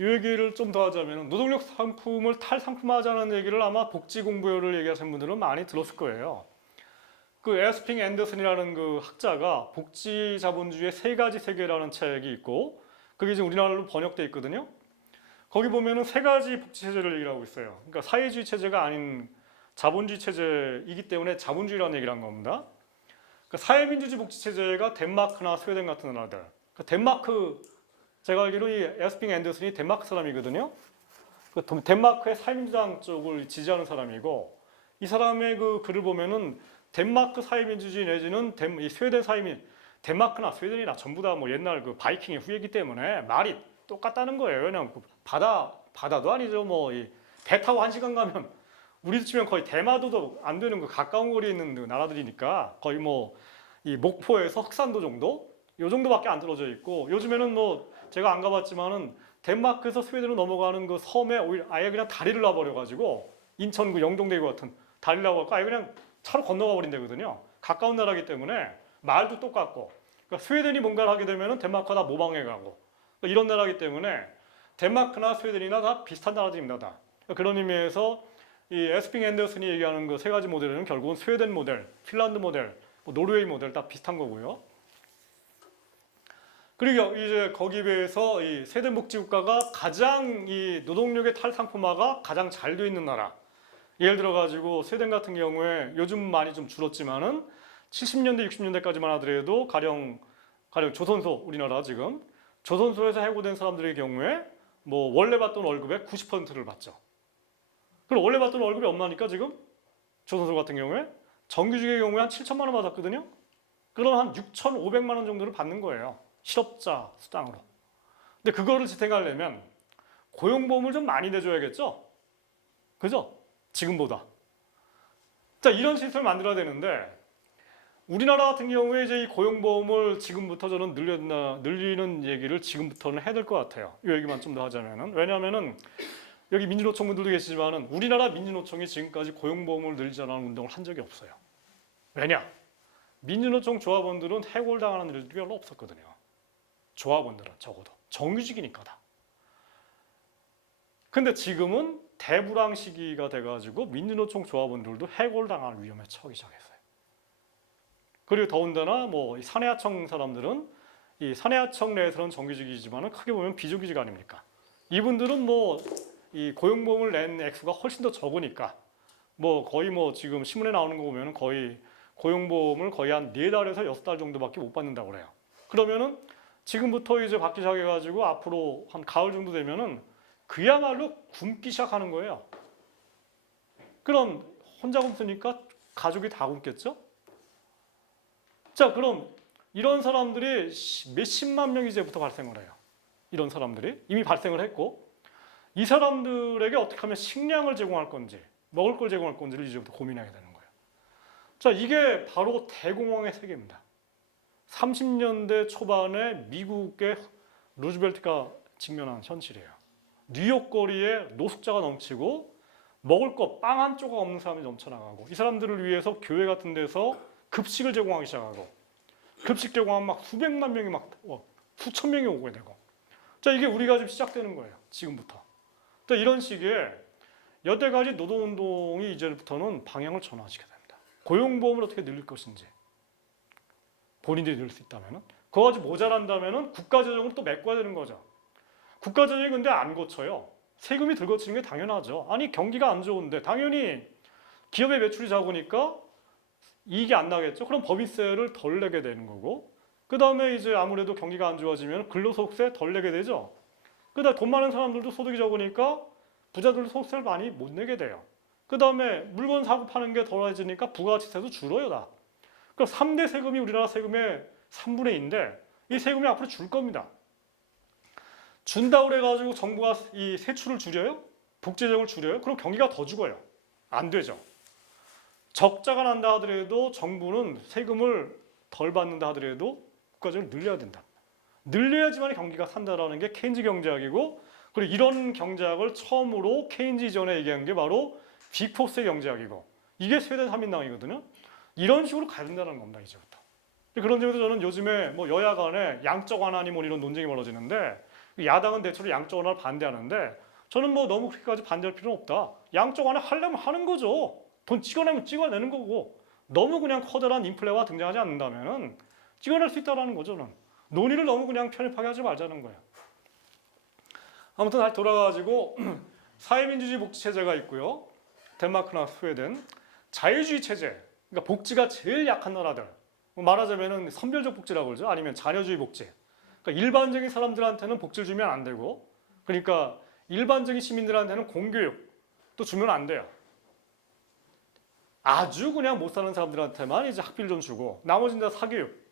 이 얘기를 좀 더 하자면 노동력 상품을 탈상품화하자는 얘기를 아마 복지공부를 얘기하시는 분들은 많이 들었을 거예요. 그 에스핑 앤더슨이라는 그 학자가 복지자본주의의 세 가지 세계라는 책이 있고 그게 지금 우리나라로 번역돼 있거든요. 거기 보면은 세 가지 복지체제를 얘기하고 있어요. 그러니까 사회주의 체제가 아닌 자본주의 체제이기 때문에 자본주의라는 얘기를 한 겁니다. 그러니까 사회민주주의 복지체제가 덴마크나 스웨덴 같은 나라들. 그러니까 덴마크, 제가 알기로 이 에스핑 앤더슨이 덴마크 사람이거든요. 덴마크의 사회민주당 쪽을 지지하는 사람이고, 이 사람의 그 글을 보면은 덴마크 사회민주주의 내지는 이 스웨덴 덴마크나 스웨덴이나 전부 다 뭐 옛날 그 바이킹의 후예이기 때문에 말이 똑같다는 거예요. 왜냐면 그 바다도 아니죠. 뭐 이 배 타고 1시간 가면 우리도 치면 거의 대마도도 안 되는 그 가까운 거리에 있는 그 나라들이니까 거의 뭐 이 목포에서 흑산도 정도? 요 정도밖에 안 떨어져 있고, 요즘에는 뭐 제가 안 가봤지만은 덴마크에서 스웨덴으로 넘어가는 그 섬에 오히려 아예 그냥 다리를 놔버려가지고 인천 그 영동대교 같은 다리를 놔버리고 아예 그냥 차로 건너가 버린다거든요. 가까운 나라이기 때문에 말도 똑같고, 그러니까 스웨덴이 뭔가를 하게 되면은 덴마크가 다 모방해 가고, 그러니까 이런 나라이기 때문에 덴마크나 스웨덴이나 다 비슷한 나라들입니다. 그러니까 그런 의미에서 이 에스핑 앤더슨이 얘기하는 그 세 가지 모델은 결국은 스웨덴 모델, 핀란드 모델, 뭐 노르웨이 모델 다 비슷한 거고요. 그리고 이제 거기에 비해서 이 스웨덴 복지국가가 가장 이 노동력의 탈상품화가 가장 잘 돼 있는 나라. 예를 들어 가지고 스웨덴 같은 경우에 요즘 많이 좀 줄었지만은 70년대, 60년대까지만 하더라도 가령 조선소, 우리나라 지금 조선소에서 해고된 사람들의 경우에 뭐 원래 받던 월급의 90%를 받죠. 그럼 원래 받던 월급이 얼마니까 지금 조선소 같은 경우에 정규직의 경우에 한 7천만 원 받았거든요. 그럼 한 6,500만 원 정도를 받는 거예요. 실업자 수당으로. 근데 그거를 지탱하려면 고용보험을 좀 많이 내줘야겠죠? 그죠? 지금보다. 자, 이런 시스템을 만들어야 되는데, 우리나라 같은 경우에 이제 이 고용보험을 지금부터 저는 늘리는 얘기를 지금부터는 해야 될 것 같아요. 이 얘기만 좀 더 하자면은. 왜냐하면은 여기 민주노총 분들도 계시지만은 우리나라 민주노총이 지금까지 고용보험을 늘리자는 운동을 한 적이 없어요. 왜냐? 민주노총 조합원들은 해고를 당하는 일들이 별로 없었거든요. 조합원들은 적어도 정규직이니까다. 근데 지금은 대불황 시기가 돼가지고 민주노총 조합원들도 해고를 당하는 위험에 처하기 시작했어요. 그리고 더군다나 뭐 사내하청 사람들은 이 사내하청 내에서는 정규직이지만은 크게 보면 비정규직 아닙니까? 이분들은 뭐 이 고용보험을 낸 액수가 훨씬 더 적으니까 뭐 거의 뭐 지금 신문에 나오는 거 보면은 거의 고용보험을 거의 한 4달에서 6달 정도밖에 못 받는다고 그래요. 그러면은 지금부터 이제 받기 시작해가지고 앞으로 한 가을 정도 되면은 그야말로 굶기 시작하는 거예요. 그럼 혼자 굶으니까 가족이 다 굶겠죠? 자, 그럼 이런 사람들이 몇십만 명이 이제부터 발생을 해요. 이런 사람들이 이미 발생을 했고, 이 사람들에게 어떻게 하면 식량을 제공할 건지, 먹을 걸 제공할 건지를 이제부터 고민해야 되는 거예요. 자, 이게 바로 대공황의 세계입니다. 30년대 초반에 미국의 루즈벨트가 직면한 현실이에요. 뉴욕 거리에 노숙자가 넘치고 먹을 거 빵 한 조각 없는 사람이 넘쳐나가고, 이 사람들을 위해서 교회 같은 데서 급식을 제공하기 시작하고, 급식 제공하면 막 수백만 명이 수천 명이 오게 되고, 자, 이게 우리가 지금 시작되는 거예요. 지금부터. 또 이런 식의 여태까지 노동운동이 이제부터는 방향을 전환하시게 됩니다. 고용보험을 어떻게 늘릴 것인지, 본인들이 늘릴 수 있다면은, 그거 가지고 모자란다면은 국가재정을 또 메꿔야 되는 거죠. 국가재정이 근데 안 고쳐요. 세금이 덜 거치는 게 당연하죠. 아니, 경기가 안 좋은데 당연히 기업의 매출이 작으니까 이익이 안 나겠죠. 그럼 법인세를 덜 내게 되는 거고, 그 다음에 이제 아무래도 경기가 안 좋아지면 근로소득세 덜 내게 되죠. 그 다음에 돈 많은 사람들도 소득이 적으니까 부자들도 소득세를 많이 못 내게 돼요. 그 다음에 물건 사고 파는 게 덜해지니까 부가가치세도 줄어요, 다. 그럼 3대 세금이 우리나라 세금의 3분의 2인데 이 세금이 앞으로 줄 겁니다. 준다고 그래가지고 정부가 이 세출을 줄여요? 복지재정을 줄여요? 그럼 경기가 더 죽어요. 안 되죠. 적자가 난다 하더라도 정부는 세금을 덜 받는다 하더라도 국가적으로 늘려야 된다. 늘려야지만 경기가 산다라는 게 케인즈 경제학이고, 그리고 이런 경제학을 처음으로 케인즈 이전에 얘기한 게 바로 빅포스의 경제학이고, 이게 스웨덴 3인당이거든요. 이런 식으로 가야 된다는 겁니다, 이제부터. 그런 점에서 저는 요즘에 뭐 여야 간에 양적 완화니 뭐 이런 논쟁이 벌어지는데, 야당은 대체로 양적 완화를 반대하는데, 저는 뭐 너무 그렇게까지 반대할 필요는 없다. 양적 완화 하려면 하는 거죠. 돈 찍어내면 찍어내는 거고, 너무 그냥 커다란 인플레가 등장하지 않는다면은 찍어낼 수 있다는 거죠. 저는. 논의를 너무 그냥 편협하게 하지 말자는 거예요. 아무튼 다시 돌아가가지고 사회민주주의 복지체제가 있고요. 덴마크나 스웨덴 자유주의 체제, 그러니까 복지가 제일 약한 나라들, 말하자면은 선별적 복지라고 그러죠. 아니면 자녀주의 복지. 그러니까 일반적인 사람들한테는 복지를 주면 안 되고, 그러니까 일반적인 시민들한테는 공교육도 주면 안 돼요. 아주 그냥 못 사는 사람들한테만 이제 학비를 좀 주고, 나머지는 다 사교육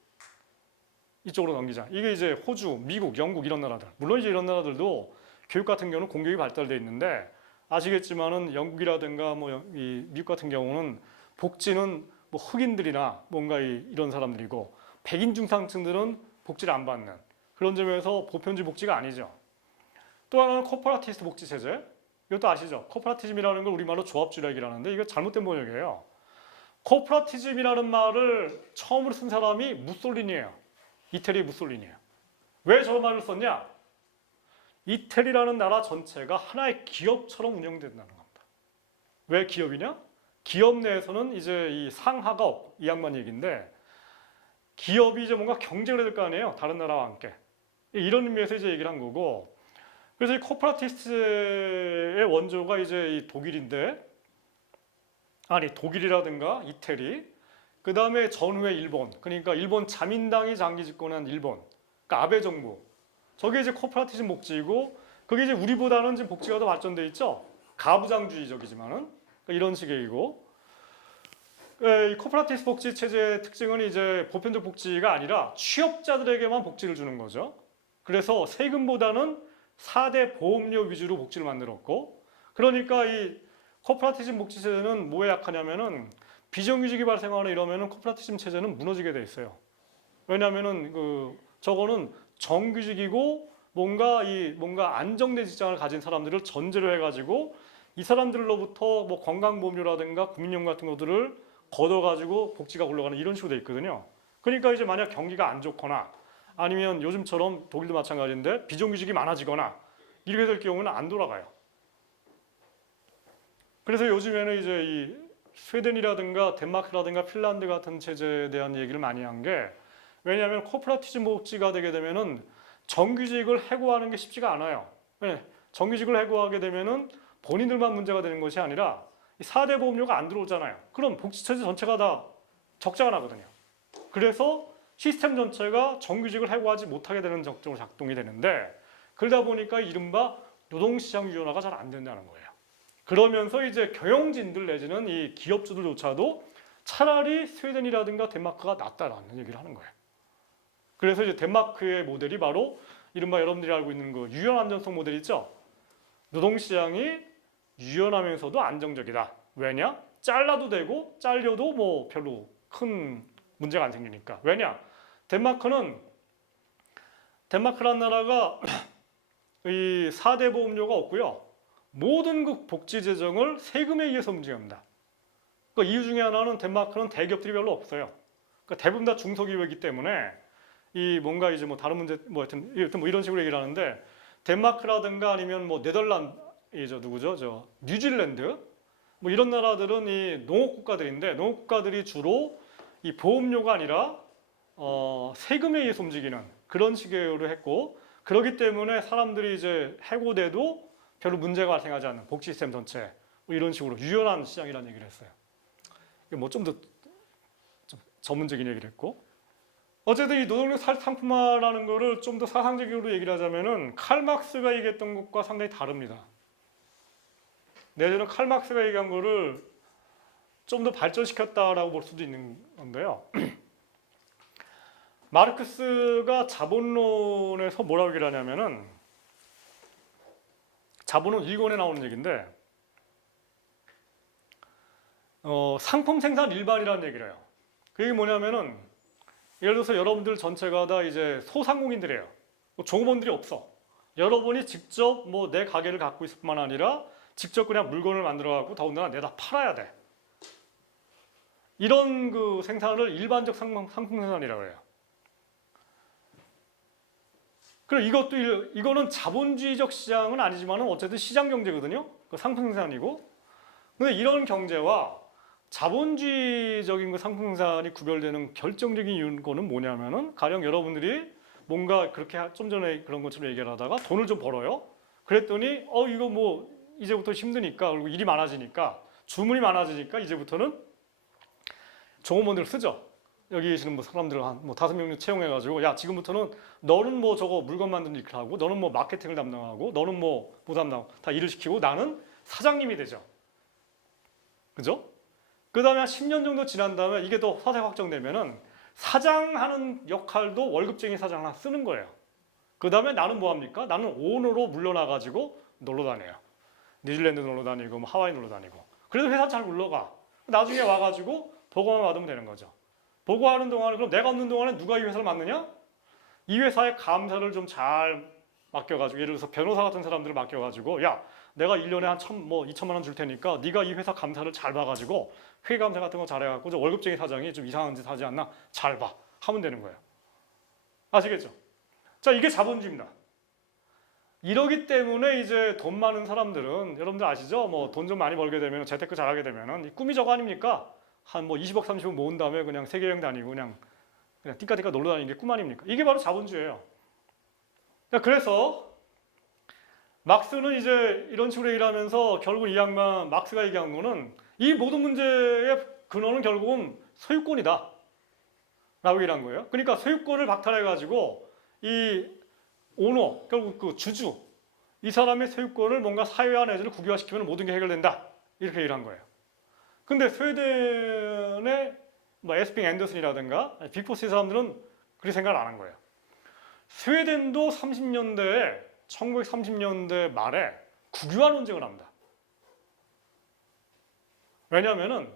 이쪽으로 넘기자. 이게 이제 호주, 미국, 영국 이런 나라들. 물론 이제 이런 나라들도 교육 같은 경우는 공교육이 발달돼 있는데, 아시겠지만은 영국이라든가 뭐 이 미국 같은 경우는 복지는 뭐 흑인들이나 뭔가 이런 사람들이고, 백인 중산층들은 복지를 안 받는 그런 점에서 보편주의 복지가 아니죠. 또 하나는 코퍼레티스트 복지 체제. 이것도 아시죠? 코퍼레티즘이라는 걸 우리말로 조합주의라 얘기를 하는데 이거 잘못된 번역이에요. 코퍼레티즘이라는 말을 처음으로 쓴 사람이 무솔리니예요. 이태리 무솔리니예요. 왜 저 말을 썼냐? 이태리라는 나라 전체가 하나의 기업처럼 운영된다는 겁니다. 왜 기업이냐? 기업 내에서는 이제 이 상하가 없고, 이 양반 얘기인데, 기업이 이제 뭔가 경쟁을 해야 될 거 아니에요. 다른 나라와 함께. 이런 의미에서 이제 얘기를 한 거고, 그래서 이 코퍼레티스트의 원조가 이제 이 독일인데, 아니 독일이라든가 이태리, 그 다음에 전후에 일본, 그러니까 일본 자민당이 장기 집권한 일본, 그러니까 아베 정부, 저게 이제 코퍼레티즘 복지이고, 그게 이제 우리보다는 지금 복지가 더 발전돼 있죠. 가부장주의적이지만은 그러니까 이런 식의 얘기고, 이 코퍼레티스 복지 체제의 특징은 이제 보편적 복지가 아니라 취업자들에게만 복지를 주는 거죠. 그래서 세금보다는 4대 보험료 위주로 복지를 만들었고, 그러니까 이 코퍼레티즘 복지 체제는 뭐에 약하냐면은 비정규직이 발생하거나 이러면은 코퍼레티즘 체제는 무너지게 돼 있어요. 왜냐하면은 저거는 정규직이고 뭔가 안정된 직장을 가진 사람들을 전제로 해가지고 이 사람들로부터 뭐 건강보험료라든가 국민연금 같은 것들을 걷어가지고 복지가 굴러가는 이런 식으로 돼 있거든요. 그러니까 이제 만약 경기가 안 좋거나 아니면 요즘처럼 독일도 마찬가지인데 비정규직이 많아지거나 이렇게 될 경우는 안 돌아가요. 그래서 요즘에는 이제 이 스웨덴이라든가 덴마크라든가 핀란드 같은 체제에 대한 얘기를 많이 한 게, 왜냐하면 코퍼레티즘 복지가 되게 되면은 정규직을 해고하는 게 쉽지가 않아요. 왜? 정규직을 해고하게 되면은 본인들만 문제가 되는 것이 아니라 4대 보험료가 안 들어오잖아요. 그럼 복지체제 전체가 다 적자가 나거든요. 그래서 시스템 전체가 정규직을 해고하지 못하게 되는 적적으로 작동이 되는데, 그러다 보니까 이른바 노동시장 유연화가 잘 안 된다는 거예요. 그러면서 이제 경영진들 내지는 이 기업주들조차도 차라리 스웨덴이라든가 덴마크가 낫다라는 얘기를 하는 거예요. 그래서 이제 덴마크의 모델이 바로 이른바 여러분들이 알고 있는 그 유연 안정성 모델 있죠? 노동시장이 유연하면서도 안정적이다. 왜냐? 잘라도 되고 잘려도 뭐 별로 큰 문제가 안 생기니까. 왜냐? 덴마크라는 나라가 이 4대 보험료가 없고요. 모든 그 복지 재정을 세금에 의해서 움직입니다. 그 이유 중에 하나는 덴마크는 대기업들이 별로 없어요. 그러니까 대부분 다 중소기업이기 때문에 이 뭔가 이제 뭐 다른 문제 뭐 하여튼 뭐 이런 식으로 얘기를 하는데, 덴마크라든가 아니면 뭐 네덜란드 누구죠? 뉴질랜드 뭐 이런 나라들은 이 농업 국가들인데, 농업 국가들이 주로 이 보험료가 아니라 세금에 의해서 움직이는 그런 식으로 했고, 그렇기 때문에 사람들이 이제 해고돼도 별로 문제가 발생하지 않는 복지 시스템 전체 뭐 이런 식으로 유연한 시장이라는 얘기를 했어요. 뭐 좀 더 전문적인 얘기를 했고, 어쨌든 이 노동력 상품화라는 거를 좀 더 사상적으로 얘기를 하자면은 칼 막스가 얘기했던 것과 상당히 다릅니다. 내지는 칼 막스가 얘기한 거를 좀 더 발전시켰다라고 볼 수도 있는 건데요. 마르크스가 자본론에서 뭐라고 얘기를 하냐면은, 자본은 1권에 나오는 얘기인데, 상품 생산 일반이라는 얘기를 해요. 그게 뭐냐면은, 예를 들어서 여러분들 전체가 다 이제 소상공인들이에요. 뭐 종업원들이 없어. 여러분이 직접 뭐 내 가게를 갖고 있을 뿐만 아니라 직접 그냥 물건을 만들어 갖고 더군다나 내다 팔아야 돼. 이런 그 생산을 일반적 상품 생산이라고 해요. 그리고 이거는 자본주의적 시장은 아니지만은 어쨌든 시장 경제거든요. 그 상품 생산이고. 근데 이런 경제와 자본주의적인 그 상품 생산이 구별되는 결정적인 이유는 뭐냐면은, 가령 여러분들이 뭔가 그렇게 좀 전에 그런 것처럼 얘기를 하다가 돈을 좀 벌어요. 그랬더니 이거 뭐 이제부터 힘드니까, 그리고 일이 많아지니까 주문이 많아지니까 이제부터는 종업원들을 쓰죠. 여기 계시는 뭐 사람들 한 5명 채용해가지고 야 지금부터는 너는 뭐 저거 물건 만드는 일 하고 너는 뭐 마케팅을 담당하고 너는 뭐 담당하고 다 일을 시키고 나는 사장님이 되죠. 그죠? 그 다음에 한 10년 정도 지난 다음에 이게 또 사세 확정되면은 사장하는 역할도 월급쟁이 사장 하나 쓰는 거예요. 그 다음에 나는 뭐 합니까? 나는 오너로 물러나가지고 놀러 다녀요. 뉴질랜드 놀러 다니고 뭐 하와이 놀러 다니고. 그래도 회사 잘 굴러가. 나중에 와가지고 보고만 받으면 되는 거죠. 보고하는 동안에 그럼 내가 없는 동안에 누가 이 회사를 맡느냐? 이 회사의 감사를 좀 잘 맡겨가지고 예를 들어서 변호사 같은 사람들을 맡겨가지고 야 내가 1년에 한 2천만 원 줄 테니까 네가 이 회사 감사를 잘 봐가지고 회계 감사 같은 거 잘해갖고 저 월급쟁이 사장이 좀 이상한 짓 하지 않나 잘 봐 하면 되는 거예요. 아시겠죠? 자 이게 자본주의입니다. 이러기 때문에 이제 돈 많은 사람들은 여러분들 아시죠? 뭐 돈 좀 많이 벌게 되면 재테크 잘하게 되면은 꿈이 저거 아닙니까? 한 뭐 20억 30억 모은 다음에 그냥 세계 여행 다니고 그냥 띵까띵까 놀러 다니는 게 꿈 아닙니까? 이게 바로 자본주의예요. 그래서 막스는 이제 이런 식으로 얘기를 하면서 결국 이 양반 막스가 얘기한 거는 이 모든 문제의 근원은 결국은 소유권이다 라고 얘기를 한 거예요. 그러니까 소유권을 박탈해가지고 이 오너, 결국 그 주주 이 사람의 소유권을 뭔가 사회화 내지는 국유화시키면 모든 게 해결된다 이렇게 얘기를 한 거예요. 근데 스웨덴의 뭐 에스핑 앤더슨이라든가 빅4 사람들은 그렇게 생각을 안 한 거예요. 스웨덴도 1930년대 말에 국유화 논쟁을 합니다. 왜냐하면은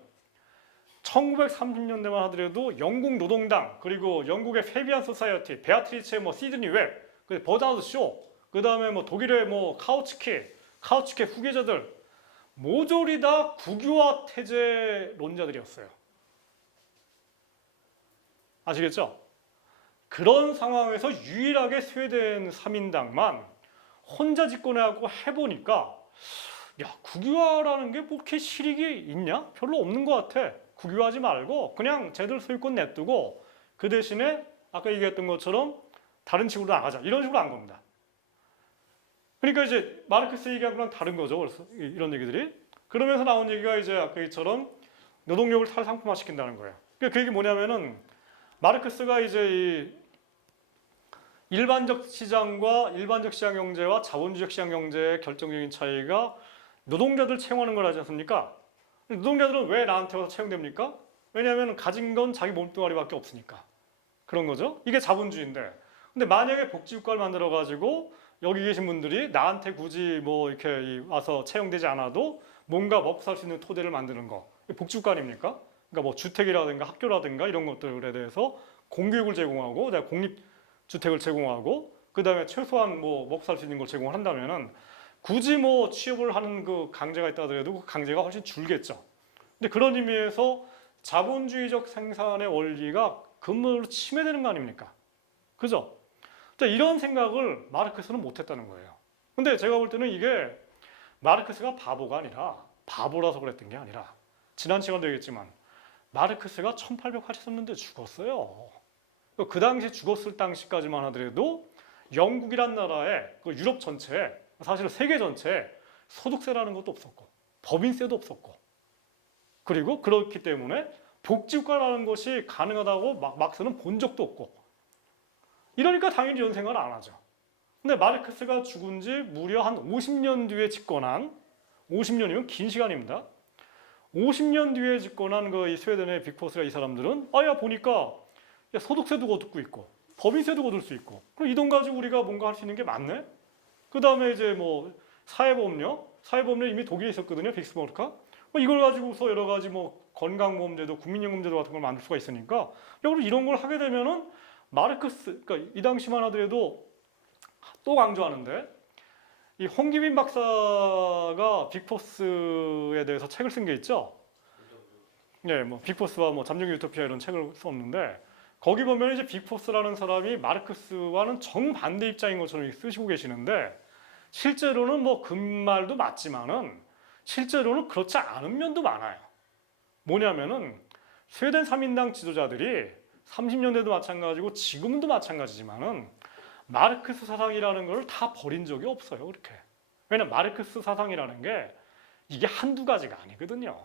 1930년대만 하더라도 영국 노동당 그리고 영국의 페비안 소사이어티, 베아트리체 뭐 시드니 웹, 버나드 쇼, 그 다음에 뭐 독일의 뭐 카우츠케 후계자들 모조리 다 국유화 태제론자들이었어요. 아시겠죠? 그런 상황에서 유일하게 스웨덴 3인당만 혼자 집권해갖고 해보니까 야 국유화라는 게 뭐 이렇게 실익이 있냐? 별로 없는 것 같아. 국유화하지 말고 그냥 쟤들 소유권 냅두고 그 대신에 아까 얘기했던 것처럼 다른 식으로 나가자. 이런 식으로 한 겁니다. 그러니까 이제 마르크스 얘기한 거랑 다른 거죠. 그래서 이런 얘기들이. 그러면서 나온 얘기가 이제 아까 이처럼 노동력을 탈상품화 시킨다는 거예요. 그 얘기 뭐냐면은 마르크스가 이제 이 일반적 시장과 일반적 시장 경제와 자본주의적 시장 경제의 결정적인 차이가 노동자들 채용하는 걸 하지 않습니까? 노동자들은 왜 나한테 와서 채용됩니까? 왜냐하면 가진 건 자기 몸뚱아리밖에 없으니까. 그런 거죠. 이게 자본주의인데. 근데 만약에 복지국가를 만들어가지고 여기 계신 분들이 나한테 굳이 뭐 이렇게 와서 채용되지 않아도 뭔가 먹고 살 수 있는 토대를 만드는 거. 복지국가 아닙니까? 그러니까 뭐 주택이라든가 학교라든가 이런 것들에 대해서 공교육을 제공하고 공립주택을 제공하고 그 다음에 최소한 뭐 먹고 살 수 있는 걸 제공한다면은 굳이 뭐 취업을 하는 그 강제가 있다 하더라도 그 강제가 훨씬 줄겠죠. 근데 그런 의미에서 자본주의적 생산의 원리가 근본으로 침해되는 거 아닙니까? 그죠? 이런 생각을 마르크스는 못했다는 거예요. 근데 제가 볼 때는 이게 마르크스가 바보가 아니라 바보라서 그랬던 게 아니라 지난 시간도 얘기했지만 마르크스가 1883년대 죽었어요. 그 당시 죽었을 당시까지만 하더라도 영국이란 나라에 그 유럽 전체에 사실 세계 전체에 소득세라는 것도 없었고 법인세도 없었고 그리고 그렇기 때문에 복지국가라는 것이 가능하다고 막스는 본 적도 없고 이러니까 당연히 이런 생각을 안 하죠. 근데 마르크스가 죽은 지 무려 한 50년 뒤에 집권한 50년이면 긴 시간입니다. 50년 뒤에 집권한 그 스웨덴의 빅4가 이 사람들은 아야 보니까 야, 소득세도 거두고 있고 법인세도 거둘 수 있고 그럼 이 돈 가지고 우리가 뭔가 할 수 있는 게 많네? 그 다음에 이제 뭐 사회보험료 이미 독일에 있었거든요. 빅스머르카. 이걸 가지고서 여러 가지 뭐 건강보험제도, 국민연금제도 같은 걸 만들 수가 있으니까 그럼 이런 걸 하게 되면은 마르크스, 그러니까 이 당시만 하더라도 또 강조하는데 이 홍기빈 박사가 빅포스에 대해서 책을 쓴 게 있죠. 네, 뭐 빅포스와 뭐 잠정의 유토피아 이런 책을 썼는데 거기 보면 이제 빅포스라는 사람이 마르크스와는 정반대 입장인 것처럼 쓰시고 계시는데 실제로는 뭐 그 말도 맞지만은 실제로는 그렇지 않은 면도 많아요. 뭐냐면은 스웨덴 3인당 지도자들이 30년대도 마찬가지고 지금도 마찬가지지만은 마르크스 사상이라는 걸 다 버린 적이 없어요. 그렇게. 왜냐면 마르크스 사상이라는 게 이게 한두 가지가 아니거든요.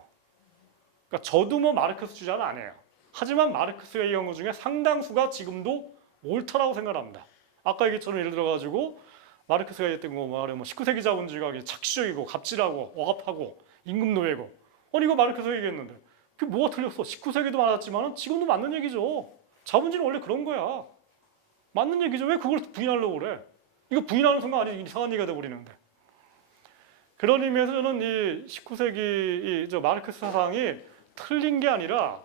그러니까 저도 뭐 마르크스 주자는 아니에요. 하지만 마르크스가 얘기한 것 중에 상당수가 지금도 옳다라고 생각합니다. 아까 얘기처럼 예를 들어가지고 마르크스가 얘기했던 거 말하면 19세기 자본주의가 착취적이고 갑질하고 억압하고 임금노예고 아니 이거 마르크스가 얘기했는데 그게 뭐가 틀렸어? 19세기도 맞았지만 지금도 맞는 얘기죠. 자본주의는 원래 그런 거야. 맞는 얘기죠. 왜 그걸 부인하려고 그래? 이거 부인하는 순간 아주 이상한 얘기가 돼버리는데. 그런 의미에서 저는 이 19세기 저 마르크스 사상이 틀린 게 아니라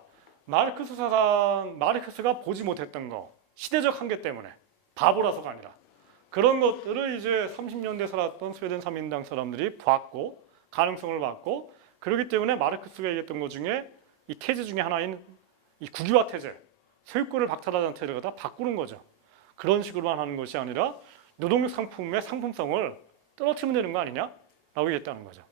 마르크스가 보지 못했던 거, 시대적 한계 때문에 바보라서가 아니라 그런 것들을 이제 30년대 살았던 스웨덴 3인당 사람들이 봤고 가능성을 봤고 그렇기 때문에 마르크스가 얘기했던 것 중에 이 태제 중에 하나인 이 국유화 태제, 소유권을 박탈하자는 태제를 갖다 바꾸는 거죠. 그런 식으로만 하는 것이 아니라 노동력 상품의 상품성을 떨어뜨리면 되는 거 아니냐라고 얘기했다는 거죠.